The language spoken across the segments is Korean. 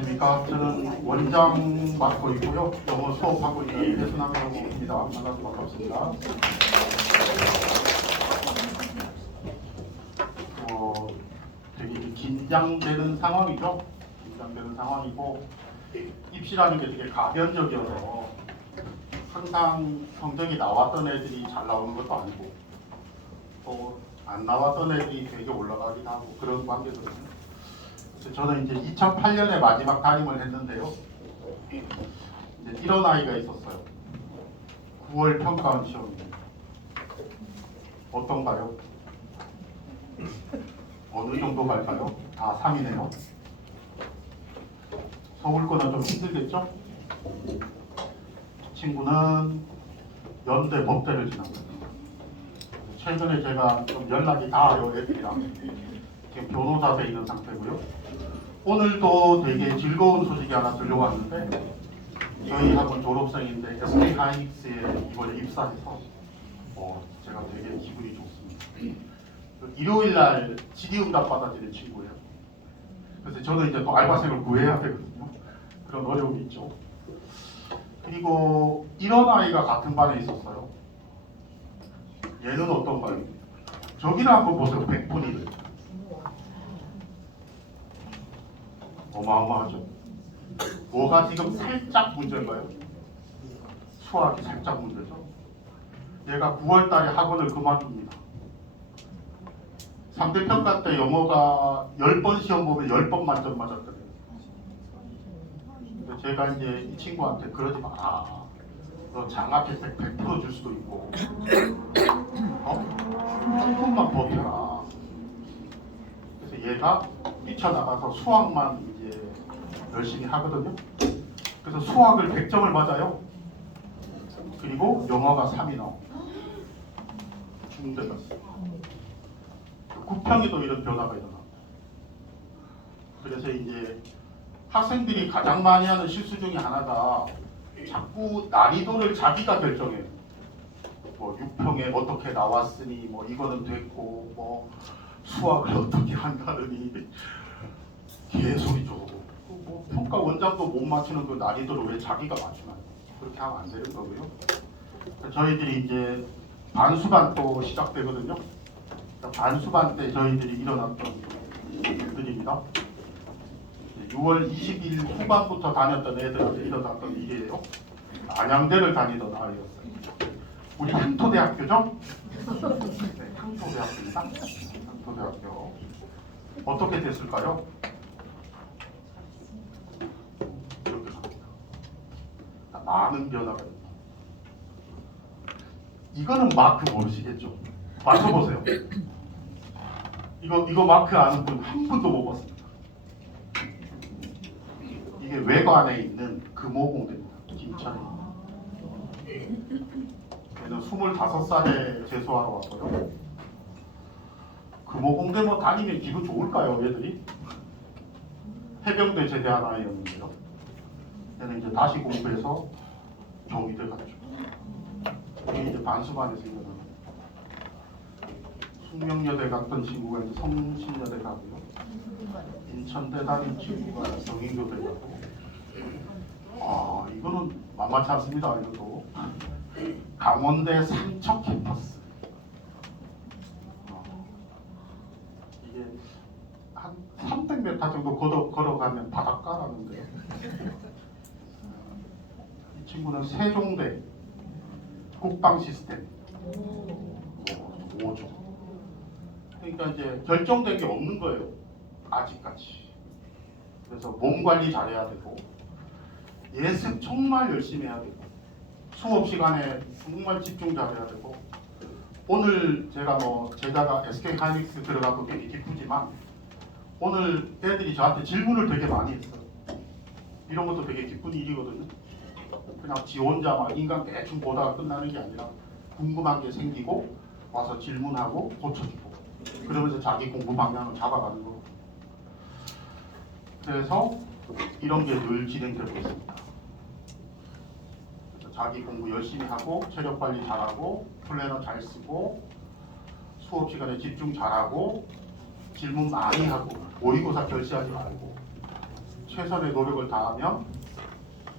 안녕하십니까. 저는 원장 맡고 있고요. 영어 수업하고 있는 배순남 영어입니다. 만나서 반갑습니다. 되게 긴장되는 상황이죠. 긴장되는 상황이고 입시라는 게 되게 가변적이어서 항상 성적이 나왔던 애들이 잘 나오는 것도 아니고 또 안 나왔던 애들이 되게 올라가기도 하고 그런 관계거든요. 저는 이제 2008년에 마지막 담임을 했는데요. 이제 이런 아이가 있었어요. 9월 평가원 시험입니다. 어떤가요? 어느 정도 갈까요? 다 3이네요. 서울 거는 좀 힘들겠죠? 친구는 연대 법대를 지났어요. 최근에 제가 좀 연락이 닿아요, 애들이랑. 지금 변호사 돼 있는 상태고요. 오늘도 되게 즐거운 소식이 하나 들려왔는데 저희 학원 졸업생인데 SK 하이닉스에 이번에 입사해서 제가 되게 기분이 좋습니다. 일요일날 질의응답 받아들인 친구예요. 그래서 저는 이제 또 알바생을 구해야 되거든요. 그런 어려움이 있죠. 그리고 이런 아이가 같은 반에 있었어요. 얘는 어떤가요? 저기를 한번 보세요. 100분위를. 어마어마하죠. 뭐가 지금 살짝 문제인가요? 수학이 살짝 문제죠. 얘가 9월달에 학원을 그만둡니다. 상대평가 때 영어가 10번 시험 보면 10번 만점 맞았거든요. 제가 이제 이 친구한테 그러지 마라. 너 장학 혜택 100% 줄 수도 있고 1분만 버텨라. 그래서 얘가 뛰쳐나가서 수학만 이제 열심히 하거든요. 그래서 수학을 100점을 맞아요. 그리고 영어가 3이 나옵니다. 중대 갔어요. 구평에도 이런 변화가 일어납니다. 그래서 이제 학생들이 가장 많이 하는 실수 중에 하나가 자꾸 난이도를 자기가 결정해요. 뭐 6평에 어떻게 나왔으니 뭐 이거는 됐고 뭐 수학을 어떻게 한다느니 개소리죠. 뭐 평가 원장도 못 맞추는 그 난이도를 왜 자기가 맞추나요? 그렇게 하면 안 되는 거고요. 저희들이 이제 반수반 또 시작되거든요. 반수반 때 저희들이 일어났던 일들입니다. 6월 20일 후반부터 다녔던 애들한테 일어났던 일이에요. 안양대를 다니던 아이였어요. 우리 향토대학교죠? 네, 향토대학교입니다. 향토대학교. 어떻게 됐을까요? 이렇게 갑니다. 많은 변화가 있습니다. 이거는 마크 모르시겠죠? 맞춰보세요. 이거 마크 아는 분 한 분도 못 봤습니다. 이게 외관에 있는 금호공대입니다. 김천에. 얘는 25살에 재수하러 왔고요. 금호공대 뭐 다니면 기분 좋을까요, 얘들이? 해병대 제대한 아이였는데요. 얘는 이제 다시 공부해서 경희대 갔죠. 이게 이제 반수반에서 일어나는. 숙명여대 갔던 친구가 이제 성신여대 가고요. 인천대 다닌 친구가 경희교대 가고. 이거는 만만치 않습니다. 이것도 강원대 삼척 캠퍼스. 이게 한 300m 정도 걸어가면 바닷가라는데요. 이 친구는 세종대 국방 시스템 5조. 그러니까 이제 결정된 게 없는 거예요. 아직까지. 그래서 몸 관리 잘해야 되고 예습 정말 열심히 해야 되고 수업 시간에 정말 집중 잘해야 되고 오늘 제가 SK 하이닉스 들어가도 되게 기쁘지만 오늘 애들이 저한테 질문을 되게 많이 했어요. 이런 것도 되게 기쁜 일이거든요. 그냥 지 혼자 막 인강 대충 보다가 끝나는 게 아니라 궁금한 게 생기고 와서 질문하고 고쳐주고 그러면서 자기 공부 방향을 잡아가는 거. 그래서 이런 게 늘 진행되고 있습니다. 자기 공부 열심히 하고 체력 관리 잘하고 플래너 잘 쓰고 수업 시간에 집중 잘하고 질문 많이 하고 모의고사 결시하지 말고 최선의 노력을 다하면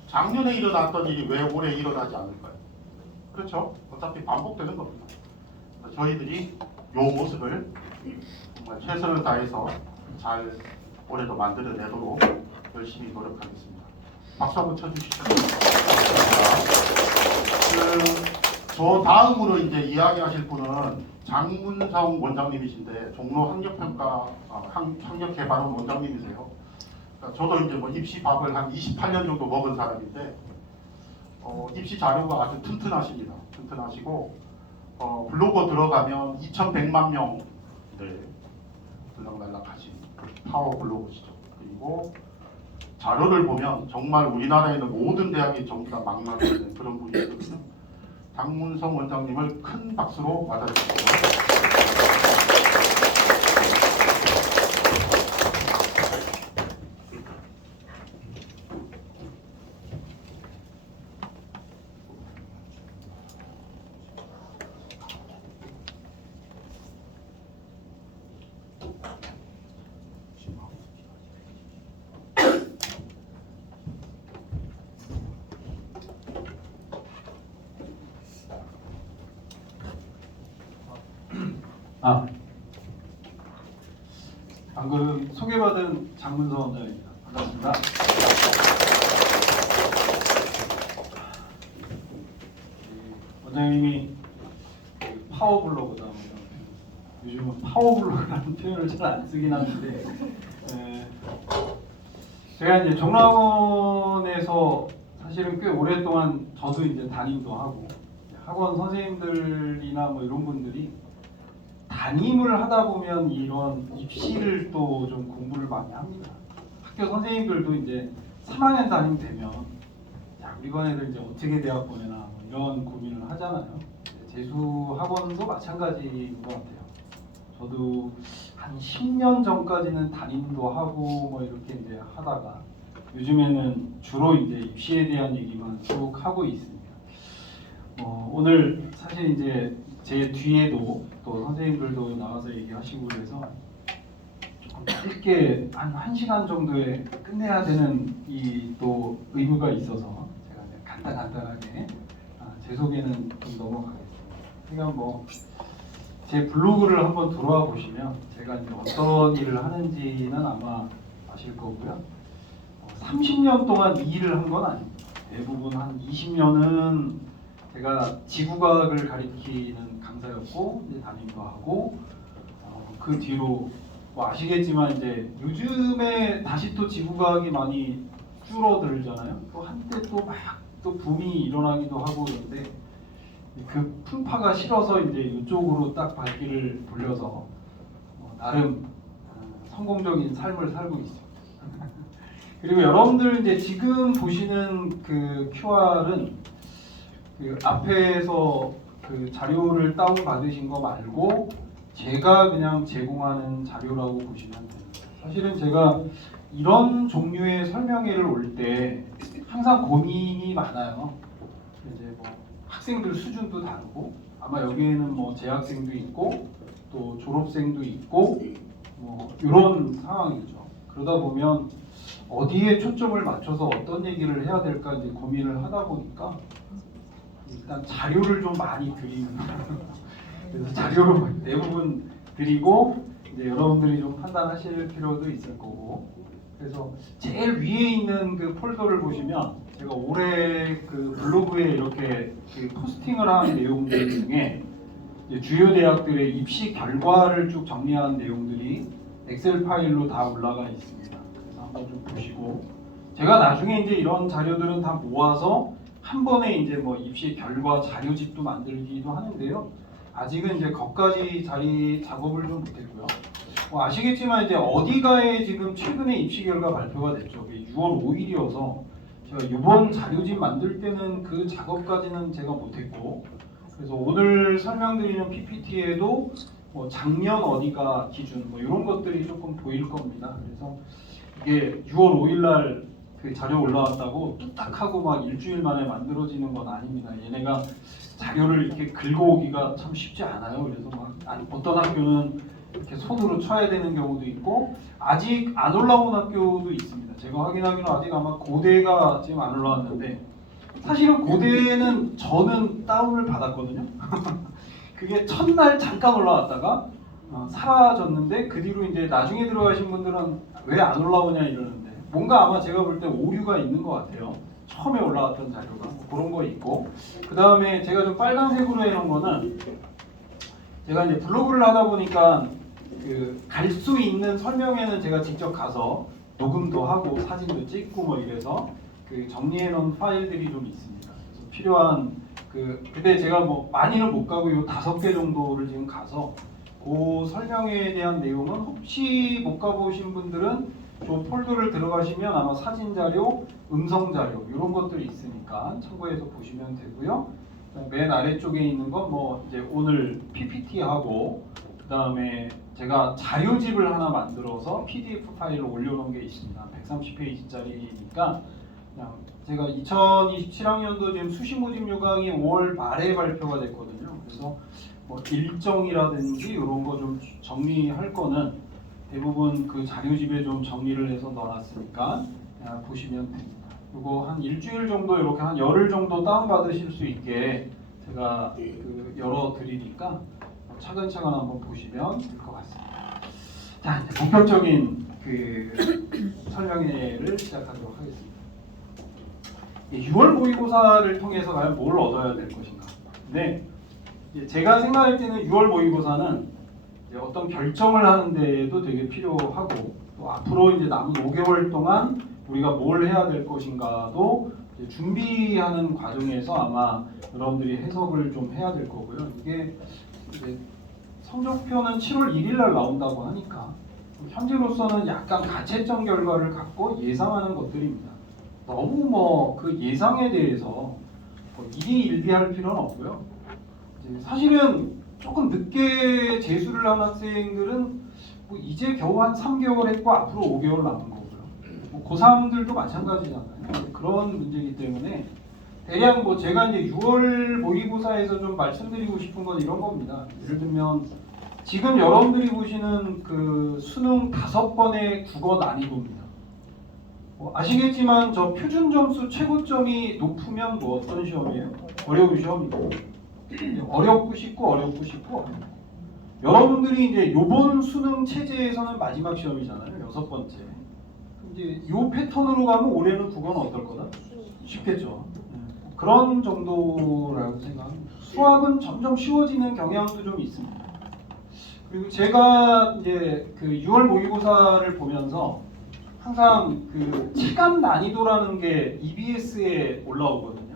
작년에 일어났던 일이 왜 올해 일어나지 않을까요? 그렇죠? 어차피 반복되는 겁니다. 저희들이 이 모습을 정말 최선을 다해서 잘 올해도 만들어내도록 열심히 노력하겠습니다. 박수 한번 쳐주시죠. 저 다음으로 이제 이야기하실 분은 장문성 원장님이신데 종로 학력개발원 원장님이세요. 그러니까 저도 이제 뭐 입시 밥을 한 28년 정도 먹은 사람인데 입시 자료가 아주 튼튼하십니다. 튼튼하시고 블로그 들어가면 2,100만 명 들락날락 하신 파워 블로그시죠. 그리고 자료를 보면 정말 우리나라에 있는 모든 대학이 전부 다 망라되어 있는 그런 분이거든요. 장문성 원장님을 큰 박수로 맞아주십시오. 방금 소개받은 장문성 원장입니다. 반갑습니다. 원장님이 파워블로그다. 요즘은 파워블로그라는 표현을 잘 안 쓰긴 하는데 제가 이제 종로학원에서 사실은 꽤 오랫동안 저도 이제 담임도 하고 학원 선생님들이나 뭐 이런 분들이 담임을 하다 보면 이런 입시를 또 좀 공부를 많이 합니다. 학교 선생님들도 이제 3학년 담임 되면 야, 우리 반 애들 이제 어떻게 대학 보내나 뭐 이런 고민을 하잖아요. 재수 학원도 마찬가지인 것 같아요. 저도 한 10년 전까지는 담임도 하고 뭐 이렇게 이제 하다가 요즘에는 주로 이제 입시에 대한 얘기만 쭉 하고 있습니다. 오늘 사실 이제 제 뒤에도 또 선생님들도 나와서 얘기하시고 그래서 조금 짧게 한 1시간 정도에 끝내야 되는 이 또 의무가 있어서 제가 간단하게 제 소개는 좀 넘어가겠습니다. 그러니까 뭐 제 블로그를 한번 들어와 보시면 제가 이제 어떤 일을 하는지는 아마 아실 거고요. 30년 동안 이 일을 한 건 아닙니다. 대부분 한 20년은 제가 지구과학을 가리키는 강사였고 이제 담임도 하고 그 뒤로 뭐 아시겠지만 이제 요즘에 다시 또 지구과학이 많이 줄어들잖아요. 또 한때 또 막 또 붐이 일어나기도 하고 그런데 그 풍파가 싫어서 이제 이쪽으로 딱 발길을 돌려서 나름 성공적인 삶을 살고 있습니다. 그리고 여러분들 이제 지금 보시는 그 QR은 그 앞에서 그 자료를 다운 받으신 거 말고 제가 그냥 제공하는 자료라고 보시면 됩니다. 사실은 제가 이런 종류의 설명회를 올 때 항상 고민이 많아요. 이제 뭐 학생들 수준도 다르고 아마 여기에는 뭐 재학생도 있고 또 졸업생도 있고 뭐 이런 상황이죠. 그러다 보면 어디에 초점을 맞춰서 어떤 얘기를 해야 될까 이제 고민을 하다 보니까 일단 자료를 좀 많이 드리는 그래서 자료를 대부분 드리고 이제 여러분들이 좀 판단하실 필요도 있을 거고 그래서 제일 위에 있는 그 폴더를 보시면 제가 올해 그 블로그에 이렇게 그 포스팅을 한 내용들 중에 이제 주요 대학들의 입시 결과를 쭉 정리한 내용들이 엑셀 파일로 다 올라가 있습니다. 그래서 한번 좀 보시고 제가 나중에 이제 이런 자료들은 다 모아서 한 번에 이제 뭐 입시 결과 자료집도 만들기도 하는데요. 아직은 이제 거기까지 작업을 좀 못했고요. 아시겠지만 이제 어디가에 지금 최근에 입시 결과 발표가 됐죠. 6월 5일이어서 제가 이번 자료집 만들 때는 그 작업까지는 제가 못했고 그래서 오늘 설명드리는 PPT에도 뭐 작년 어디가 기준 뭐 이런 것들이 조금 보일 겁니다. 그래서 이게 6월 5일날 그 자료 올라왔다고 뚝딱하고 막 일주일 만에 만들어지는 건 아닙니다. 얘네가 자료를 이렇게 긁어오기가 참 쉽지 않아요. 그래서 막 어떤 학교는 이렇게 손으로 쳐야 되는 경우도 있고 아직 안 올라온 학교도 있습니다. 제가 확인하기로 아직 아마 고대가 지금 안 올라왔는데 사실은 고대는 저는 다운을 받았거든요. 그게 첫날 잠깐 올라왔다가 사라졌는데 그 뒤로 이제 나중에 들어가신 분들은 왜 안 올라오냐 이러는데 뭔가 아마 제가 볼 때 오류가 있는 것 같아요. 처음에 올라왔던 자료가 뭐 그런 거 있고 그 다음에 제가 좀 빨간색으로 해놓은 거는 제가 이제 블로그를 하다 보니까 그 갈 수 있는 설명회는 제가 직접 가서 녹음도 하고 사진도 찍고 뭐 이래서 그 정리해 놓은 파일들이 좀 있습니다. 그래서 필요한 그때 제가 뭐 많이는 못 가고 요 5개 정도를 지금 가서 그 설명회에 대한 내용은 혹시 못 가보신 분들은 저 폴더를 들어가시면 아마 사진 자료, 음성 자료 이런 것들이 있으니까 참고해서 보시면 되고요. 맨 아래쪽에 있는 건 뭐 이제 오늘 PPT하고 그다음에 제가 자료집을 하나 만들어서 PDF 파일을 올려놓은 게 있습니다. 130페이지짜리니까 그냥 제가 2027학년도 지금 수시 모집 요강이 5월 말에 발표가 됐거든요. 그래서 뭐 일정이라든지 이런 거 좀 정리할 거는 대부분 그 자료집에 좀 정리를 해서 넣어놨으니까 그냥 보시면 됩니다. 그리고 한 일주일 정도 이렇게 한 열흘 정도 다운 받으실 수 있게 제가 그 열어 드리니까 차근차근 한번 보시면 될 것 같습니다. 자, 이제 본격적인 그 설명회를 시작하도록 하겠습니다. 6월 모의고사를 통해서 과연 뭘 얻어야 될 것인가? 네, 제가 생각할 때는 6월 모의고사는 이제 어떤 결정을 하는 데에도 되게 필요하고 또 앞으로 이제 남은 5개월 동안 우리가 뭘 해야 될 것인가도 이제 준비하는 과정에서 아마 여러분들이 해석을 좀 해야 될 거고요. 이게 이제 성적표는 7월 1일 날 나온다고 하니까 현재로서는 약간 가채점 결과를 갖고 예상하는 것들입니다. 너무 뭐 그 예상에 대해서 뭐 일희일비할 필요는 없고요. 이제 사실은 조금 늦게 재수를 한 학생들은 뭐 이제 겨우 한 3개월 했고 앞으로 5개월 남은 거고요. 뭐 고3들도 마찬가지잖아요. 그런 문제이기 때문에 대략 뭐 제가 이제 6월 모의고사에서 좀 말씀드리고 싶은 건 이런 겁니다. 예를 들면 지금 여러분들이 보시는 그 수능 5번의 국어 난이도입니다. 아시겠지만 저 표준 점수 최고점이 높으면 뭐 어떤 시험이에요? 어려운 시험이고 어렵고 쉽고 어렵고 쉽고 어렵고. 여러분들이 이제 요번 수능 체제에서는 마지막 시험이잖아요. 6번째. 이제 요 패턴으로 가면 올해는 국어는 어떨 거다? 쉽겠죠. 그런 정도라고 생각합니다. 수학은 점점 쉬워지는 경향도 좀 있습니다. 그리고 제가 이제 그 6월 모의고사를 보면서 항상 그 체감 난이도라는 게 EBS에 올라오거든요.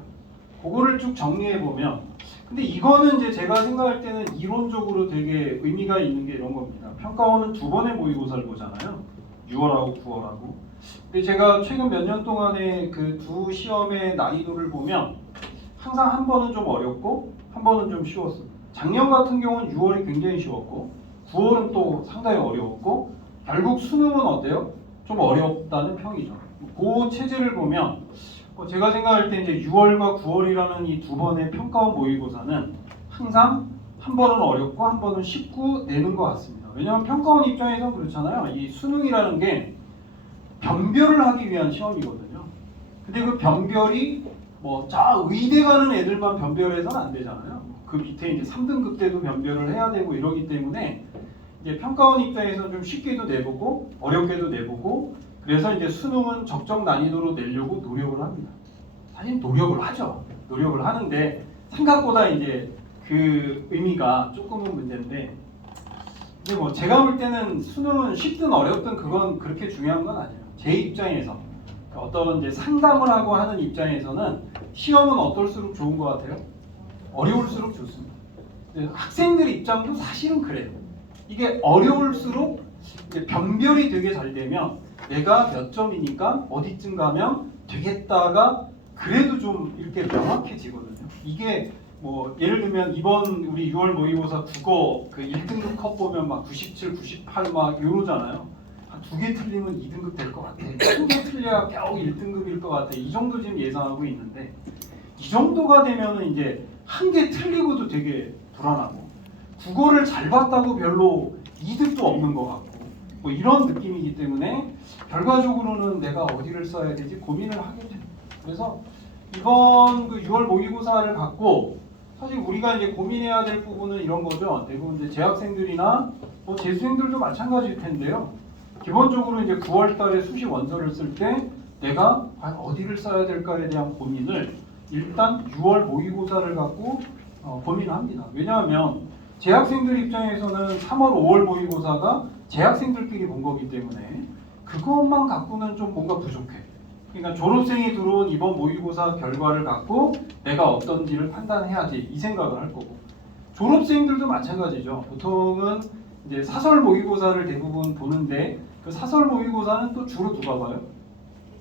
그거를 쭉 정리해 보면, 근데 이거는 이제 제가 생각할 때는 이론적으로 되게 의미가 있는 게 이런 겁니다. 평가원은 2번의 모의고사를 보잖아요. 6월하고 9월하고. 근데 제가 최근 몇 년 동안의 그 두 시험의 난이도를 보면 항상 한 번은 좀 어렵고 한 번은 좀 쉬웠어요. 작년 같은 경우는 6월이 굉장히 쉬웠고 9월은 또 상당히 어려웠고 결국 수능은 어때요? 좀 어렵다는 평이죠. 그 체제를 보면 제가 생각할 때 이제 6월과 9월이라는 이 두 번의 평가원 모의고사는 항상 한 번은 어렵고 한 번은 쉽고 내는 것 같습니다. 왜냐하면 평가원 입장에서 그렇잖아요. 이 수능이라는 게 변별을 하기 위한 시험이거든요. 근데 그 변별이 뭐 저 의대 가는 애들만 변별해서는 안 되잖아요. 그 밑에 이제 3등급 때도 변별을 해야 되고 이러기 때문에 이제 평가원 입장에서 좀 쉽게도 내보고 어렵게도 내보고 그래서 이제 수능은 적정 난이도로 내려고 노력을 합니다. 사실 노력을 하죠. 노력을 하는데 생각보다 이제 그 의미가 조금은 문제인데 근데 뭐 제가 볼 때는 수능은 쉽든 어렵든 그건 그렇게 중요한 건 아니에요. 제 입장에서 어떤 이제 상담을 하고 하는 입장에서는 시험은 어떨수록 좋은 것 같아요? 어려울수록 좋습니다. 학생들 입장도 사실은 그래요. 이게 어려울수록 이제 변별이 되게 잘 되면 내가 몇 점이니까 어디쯤 가면 되겠다가 그래도 좀 이렇게 명확해지거든요. 이게 뭐 예를 들면 이번 우리 6월 모의고사 국어 그 1등급 컷 보면 막 97, 98 막 이러잖아요. 한 2개 틀리면 2등급 될 것 같아. 1개 틀려야 겨우 1등급일 것 같아. 이 정도 지금 예상하고 있는데 이 정도가 되면은 이제 한 개 틀리고도 되게 불안하고 국어를 잘 봤다고 별로 이득도 없는 것 같고 뭐 이런 느낌이기 때문에 결과적으로는 내가 어디를 써야 되지 고민을 하게 됩니다. 그래서 이번 그 6월 모의고사를 갖고 사실 우리가 이제 고민해야 될 부분은 이런 거죠. 대부분 이제 재학생들이나 뭐 재수생들도 마찬가지일 텐데요. 기본적으로 이제 9월 달에 수시 원서를 쓸 때 내가 과연 어디를 써야 될까에 대한 고민을 일단 6월 모의고사를 갖고 고민합니다. 왜냐하면 재학생들 입장에서는 3월, 5월 모의고사가 재학생들끼리 본 거기 때문에 그것만 갖고는 좀 뭔가 부족해. 그러니까 졸업생이 들어온 이번 모의고사 결과를 갖고 내가 어떤지를 판단해야지 이 생각을 할 거고 졸업생들도 마찬가지죠. 보통은 이제 사설 모의고사를 대부분 보는데 그 사설 모의고사는 또 주로 누가 봐요?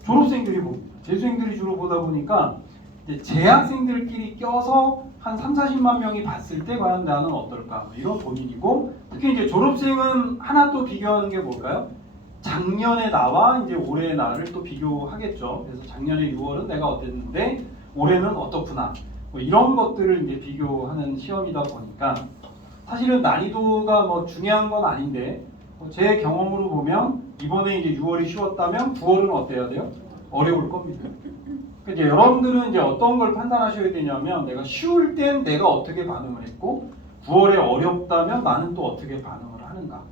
졸업생들이 봅니다. 재수생들이 주로 보다 보니까 이제 재학생들끼리 껴서 한 3, 40만 명이 봤을 때 과연 나는 어떨까 이런 고민이고 특히 이제 졸업생은 하나 또 비교하는 게 뭘까요? 작년의 나와 이제 올해의 나를 또 비교하겠죠. 그래서 작년에 6월은 내가 어땠는데 올해는 어떻구나. 뭐 이런 것들을 이제 비교하는 시험이다 보니까 사실은 난이도가 뭐 중요한 건 아닌데 제 경험으로 보면 이번에 이제 6월이 쉬웠다면 9월은 어때야 돼요? 어려울 겁니다. 이제 여러분들은 이제 어떤 걸 판단하셔야 되냐면 내가 쉬울 땐 내가 어떻게 반응을 했고 9월에 어렵다면 나는 또 어떻게 반응을 하는가.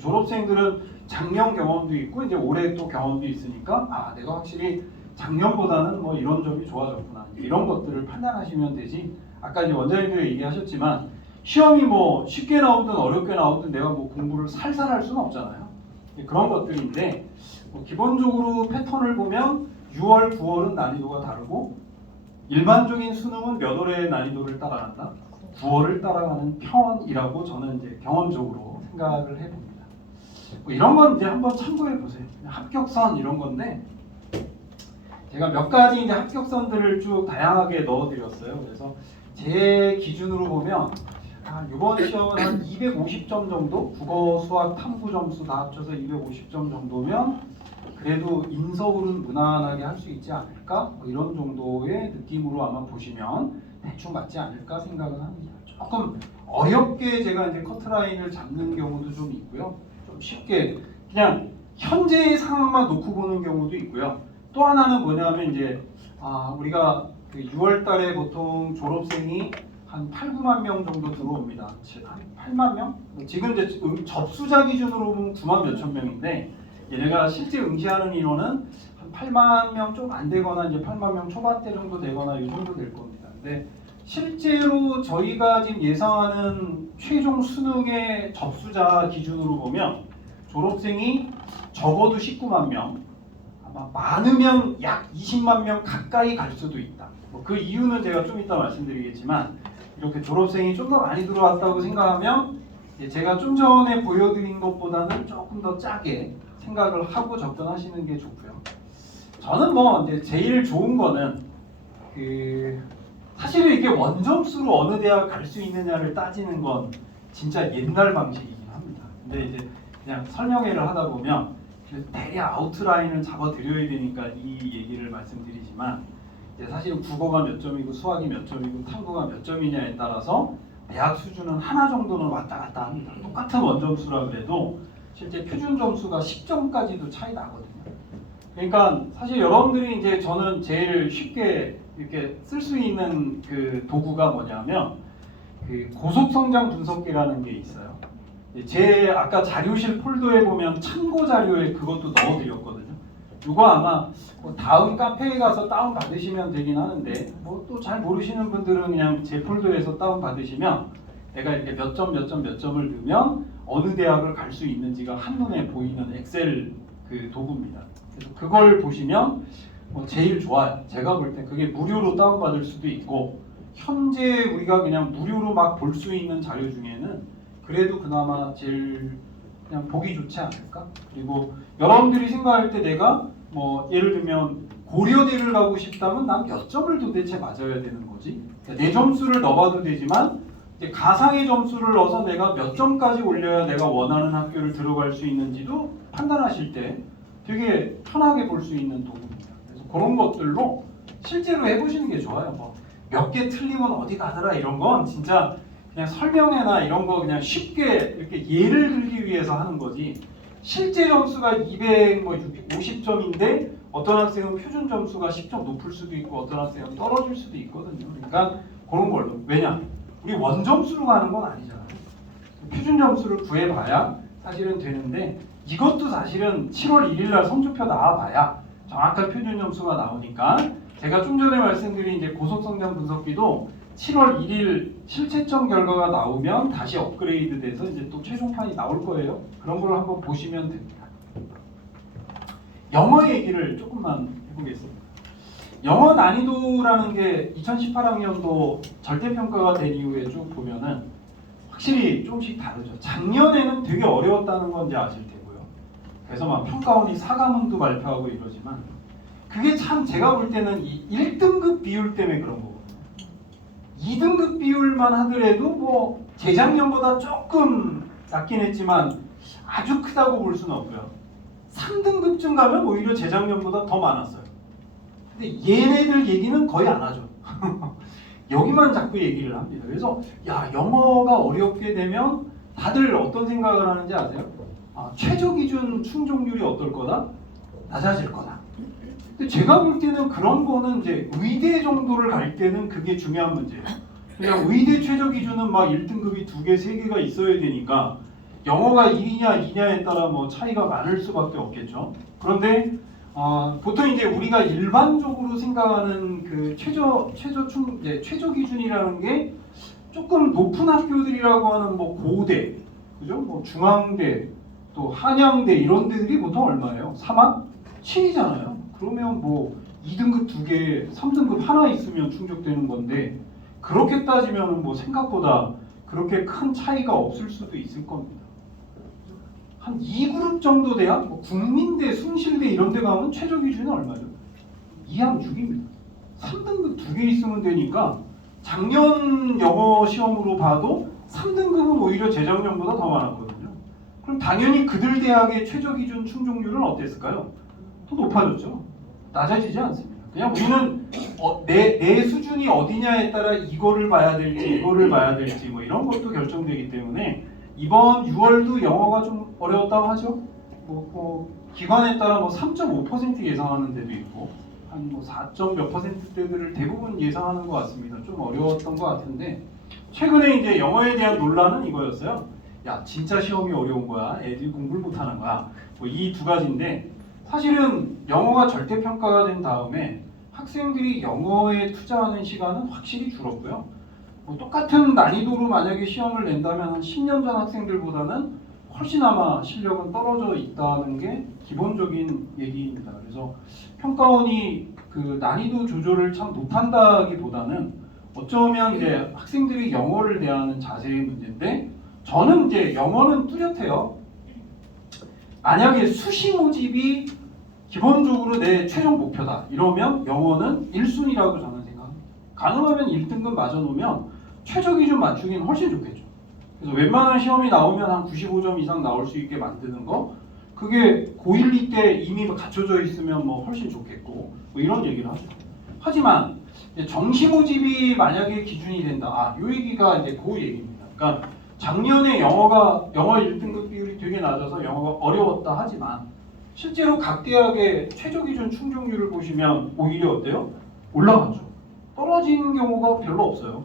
졸업생들은 작년 경험도 있고 이제 올해 또 경험도 있으니까 아 내가 확실히 작년보다는 뭐 이런 점이 좋아졌구나 이런 것들을 판단하시면 되지. 아까 이제 원장님도 얘기하셨지만 시험이 뭐 쉽게 나오든 어렵게 나오든 내가 뭐 공부를 살살 할 수는 없잖아요. 그런 것들인데 뭐 기본적으로 패턴을 보면 6월, 9월은 난이도가 다르고 일반적인 수능은 몇 월의 난이도를 따라간다? 9월을 따라가는 편이라고 저는 이제 경험적으로 생각을 해봅니다. 뭐 이런 건 이제 한번 참고해 보세요. 합격선 이런 건데 제가 몇 가지 이제 합격선들을 쭉 다양하게 넣어드렸어요. 그래서 제 기준으로 보면 이번 시험은 한 250점 정도, 국어, 수학, 탐구 점수 다 합쳐서 250점 정도면 그래도 인서울은 무난하게 할 수 있지 않을까? 뭐 이런 정도의 느낌으로 아마 보시면 대충 맞지 않을까 생각을 합니다. 조금 어렵게 제가 이제 커트라인을 잡는 경우도 좀 있고요. 좀 쉽게 그냥 현재의 상황만 놓고 보는 경우도 있고요. 또 하나는 뭐냐면 이제 우리가 그 6월 달에 보통 졸업생이 한 8, 9만 명 정도 들어옵니다. 한 8만 명? 지금 이제 접수자 기준으로 보면 9만 몇천 명인데 얘네가 실제 응시하는 인원은 한 8만 명 좀 안 되거나 이제 8만 명 초반대 정도 되거나 이 정도 될 겁니다. 근데 실제로 저희가 지금 예상하는 최종 수능의 접수자 기준으로 보면 졸업생이 적어도 19만 명, 아마 많으면 약 20만 명 가까이 갈 수도 있다. 그 이유는 제가 좀 이따 말씀드리겠지만 이렇게 졸업생이 좀 더 많이 들어왔다고 생각하면 제가 좀 전에 보여드린 것보다는 조금 더 짜게 생각을 하고 접근하시는 게 좋고요. 저는 뭐 이제 제일 좋은 거는 사실은 이게 원점수로 어느 대학 갈 수 있느냐를 따지는 건 진짜 옛날 방식이긴 합니다. 근데 이제 그냥 설명회를 하다 보면 대략 아웃라인을 잡아드려야 되니까 이 얘기를 말씀드리지만 이제 사실 국어가 몇 점이고 수학이 몇 점이고 탐구가 몇 점이냐에 따라서 대학 수준은 하나 정도는 왔다 갔다 합니다. 똑같은 원점수라 그래도 실제 표준 점수가 10점까지도 차이 나거든요. 그러니까 사실 여러분들이 이제 저는 제일 쉽게 이렇게 쓸 수 있는 그 도구가 뭐냐면 그 고속성장 분석기라는 게 있어요. 제 아까 자료실 폴더에 보면 참고 자료에 그것도 넣어드렸거든요. 이거 아마 다음 카페에 가서 다운 받으시면 되긴 하는데 뭐 또 잘 모르시는 분들은 그냥 제 폴더에서 다운 받으시면 내가 이렇게 몇 점을 넣으면 어느 대학을 갈 수 있는지가 한눈에 보이는 엑셀 그 도구입니다. 그래서 그걸 보시면 제일 좋아요. 제가 볼 때 그게 무료로 다운 받을 수도 있고 현재 우리가 그냥 무료로 막 볼 수 있는 자료 중에는 그래도 그나마 제일 그냥 보기 좋지 않을까? 그리고 여러분들이 생각할 때 내가 뭐 예를 들면 고려대를 가고 싶다면 난 몇 점을 도대체 맞아야 되는 거지? 그러니까 내 점수를 넣어봐도 되지만 이제 가상의 점수를 넣어서 내가 몇 점까지 올려야 내가 원하는 학교를 들어갈 수 있는지도 판단하실 때 되게 편하게 볼 수 있는 도구입니다. 그래서 그런 것들로 실제로 해보시는 게 좋아요. 뭐 몇 개 틀리면 어디 가더라 이런 건 진짜 그냥 설명회나 이런 거 그냥 쉽게 이렇게 예를 들기 위해서 하는 거지. 실제 점수가 250점인데 어떤 학생은 표준 점수가 10점 높을 수도 있고 어떤 학생은 떨어질 수도 있거든요. 그러니까 그런 걸로. 왜냐? 우리 원점수로 가는 건 아니잖아요. 표준 점수를 구해봐야 사실은 되는데 이것도 사실은 7월 1일 날 성적표 나와봐야 정확한 표준 점수가 나오니까 제가 좀 전에 말씀드린 이제 고속성장 분석기도 7월 1일 실채점 결과가 나오면 다시 업그레이드 돼서 이제 또 최종판이 나올 거예요. 그런 걸 한번 보시면 됩니다. 영어 얘기를 조금만 해보겠습니다. 영어 난이도라는 게 2018학년도 절대평가가 된 이후에 쭉 보면은 확실히 조금씩 다르죠. 작년에는 되게 어려웠다는 건 이제 아실 테고요. 그래서 막 평가원이 사과문도 발표하고 이러지만 그게 참 제가 볼 때는 이 1등급 비율 때문에 그런 거거든요. 2등급 비율만 하더라도 뭐 재작년보다 조금 낮긴 했지만 아주 크다고 볼 수는 없고요. 3등급쯤 가면 오히려 재작년보다 더 많았어요. 근데 얘네들 얘기는 거의 안 하죠. 여기만 자꾸 얘기를 합니다. 그래서 야 영어가 어렵게 되면 다들 어떤 생각을 하는지 아세요? 아, 최저 기준 충족률이 어떨 거다? 낮아질 거다. 근데 제가 볼 때는 그런 거는 이제 의대 정도를 갈 때는 그게 중요한 문제예요. 그냥 의대 최저 기준은 막 1등급이 2개, 3개가 있어야 되니까 영어가 1이냐 2냐에 따라 뭐 차이가 많을 수밖에 없겠죠. 그런데 보통 이제 우리가 일반적으로 생각하는 그 최저 기준이라는 게 조금 높은 학교들이라고 하는 뭐 고대, 그죠? 뭐 중앙대, 또 한양대 이런 데들이 보통 얼마예요? 3학 7이잖아요. 그러면 뭐 2등급 2개, 3등급 하나 있으면 충족되는 건데 그렇게 따지면 뭐 생각보다 그렇게 큰 차이가 없을 수도 있을 겁니다. 한 2그룹 정도 돼야 뭐 국민대, 숭실대 이런 데 가면 최저 기준은 얼마죠? 2학 6입니다. 3등급 2개 있으면 되니까 작년 영어 시험으로 봐도 3등급은 오히려 재작년보다 더 많았거든요. 그럼 당연히 그들 대학의 최저 기준 충족률은 어땠을까요? 더 높아졌죠. 낮아지지 않습니다. 그냥 우리는 내 수준이 어디냐에 따라 이거를 봐야 될지 이거를 봐야 될지 뭐 이런 것도 결정되기 때문에 이번 6월도 영어가 좀 어려웠다고 하죠. 뭐 기관에 따라 뭐 3.5% 예상하는 데도 있고 한 뭐 4. 몇 %대들을 대부분 예상하는 것 같습니다. 좀 어려웠던 것 같은데 최근에 이제 영어에 대한 논란은 이거였어요. 야 진짜 시험이 어려운 거야. 애들이 공부를 못하는 거야. 뭐 이 두 가지인데 사실은 영어가 절대평가가 된 다음에 학생들이 영어에 투자하는 시간은 확실히 줄었고요. 뭐 똑같은 난이도로 만약에 시험을 낸다면 한 10년 전 학생들보다는 훨씬 아마 실력은 떨어져 있다는 게 기본적인 얘기입니다. 그래서 평가원이 그 난이도 조절을 참 못한다기보다는 어쩌면 이제 학생들이 영어를 대하는 자세의 문제인데 저는 이제 영어는 뚜렷해요. 만약에 수시 모집이 기본적으로 내 최종 목표다 이러면 영어는 1순위라고 저는 생각합니다. 가능하면 1등급 맞아놓으면 최저 기준 맞추기는 훨씬 좋겠죠. 그래서 웬만한 시험이 나오면 한 95점 이상 나올 수 있게 만드는 거 그게 고1, 2때 이미 갖춰져 있으면 뭐 훨씬 좋겠고 뭐 이런 얘기를 하죠. 하지만 정시 모집이 만약에 기준이 된다. 이 얘기가 이제 그 얘기입니다. 그러니까 작년에 영어 1등급 비율이 되게 낮아서 영어가 어려웠다 하지만 실제로 각 대학의 최저 기준 충족률을 보시면 오히려 어때요? 올라갔죠. 떨어지는 경우가 별로 없어요.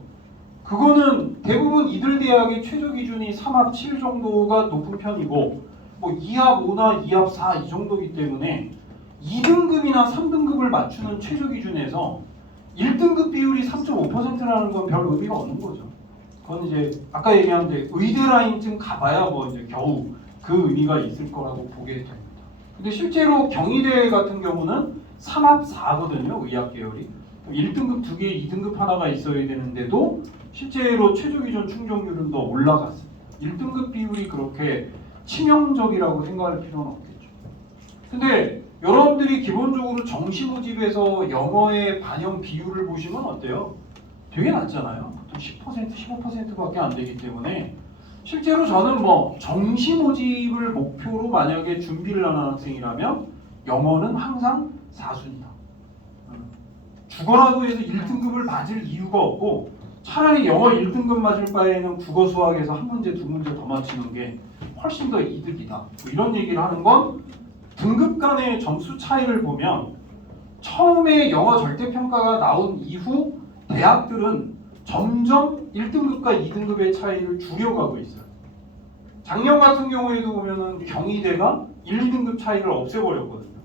그거는 대부분 이들 대학의 최저 기준이 3합 7 정도가 높은 편이고 뭐 2합 5나 2합 4 이 정도이기 때문에 2등급이나 3등급을 맞추는 최저 기준에서 1등급 비율이 3.5%라는 건 별 의미가 없는 거죠. 그건 이제 아까 얘기한 데 의대 라인쯤 가봐야 뭐 이제 겨우 그 의미가 있을 거라고 보게 됩니다. 근데 실제로 경희대 같은 경우는 3합 4거든요. 의학 계열이. 1등급 2개, 2등급 하나가 있어야 되는데도 실제로 최저 기준 충족률은 더 올라갔습니다. 1등급 비율이 그렇게 치명적이라고 생각할 필요는 없겠죠. 근데 여러분들이 기본적으로 정시 모집에서 영어의 반영 비율을 보시면 어때요? 되게 낮잖아요. 보통 10%, 15%밖에 안 되기 때문에 실제로 저는 뭐 정시 모집을 목표로 만약에 준비를 하는 학생이라면 영어는 항상 4순위다. 죽어라고 해서 1등급을 맞을 이유가 없고 차라리 영어 1등급 맞을 바에는 국어 수학에서 한 문제 두 문제 더 맞추는 게 훨씬 더 이득이다. 뭐 이런 얘기를 하는 건 등급 간의 점수 차이를 보면 처음에 영어 절대평가가 나온 이후 대학들은 점점 1등급과 2등급의 차이를 줄여가고 있어요. 작년 같은 경우에도 보면은 경희대가 1, 2등급 차이를 없애버렸거든요.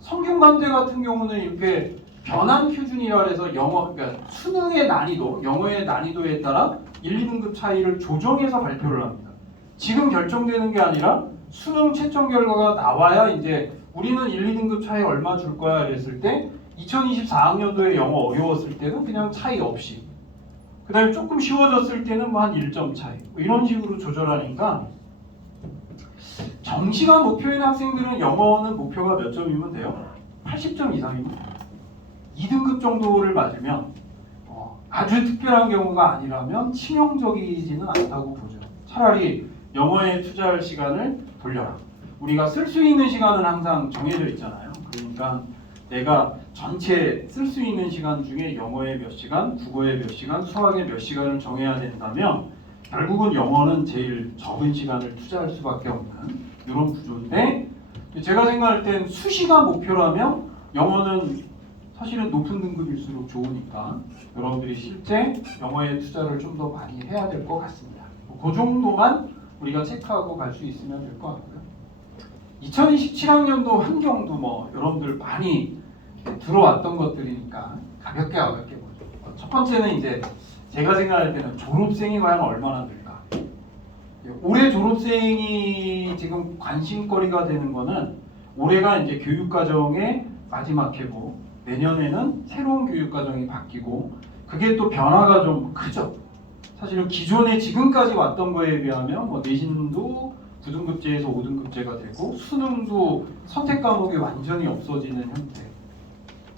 성균관대 같은 경우는 이렇게 변환 표준이라 해서 영어, 그러니까 수능의 난이도, 영어의 난이도에 따라 1, 2등급 차이를 조정해서 발표를 합니다. 지금 결정되는 게 아니라 수능 채점 결과가 나와야 이제 우리는 1, 2등급 차이 얼마 줄 거야 그랬을 때 2024학년도에 영어 어려웠을 때는 그냥 차이 없이 그 다음에 조금 쉬워졌을 때는 뭐 한 1점 차이 뭐 이런 식으로 조절하니까 정시가 목표인 학생들은 영어는 목표가 몇 점이면 돼요? 80점 이상입니다. 2등급 정도를 맞으면 아주 특별한 경우가 아니라면 치명적이지는 않다고 보죠. 차라리 영어에 투자할 시간을 돌려라. 우리가 쓸 수 있는 시간은 항상 정해져 있잖아요. 그러니까 내가 전체 쓸 수 있는 시간 중에 영어에 몇 시간, 국어에 몇 시간, 수학에 몇 시간을 정해야 된다면 결국은 영어는 제일 적은 시간을 투자할 수밖에 없는 이런 구조인데 제가 생각할 땐 수시가 목표라면 영어는 사실은 높은 등급일수록 좋으니까 여러분들이 실제 영어에 투자를 좀 더 많이 해야 될 것 같습니다. 그 정도만 우리가 체크하고 갈 수 있으면 될 것 같고요. 2027학년도 환경도 뭐 여러분들 많이 들어왔던 것들이니까 가볍게 보죠. 첫 번째는 이제 제가 생각할 때는 졸업생이 과연 얼마나 될까. 올해 졸업생이 지금 관심거리가 되는 거는 올해가 이제 교육과정의 마지막 해고 내년에는 새로운 교육과정이 바뀌고 그게 또 변화가 좀 크죠. 사실은 기존에 지금까지 왔던 거에 비하면 뭐 내신도 9등급제에서 5등급제가 되고 수능도 선택 과목이 완전히 없어지는 형태.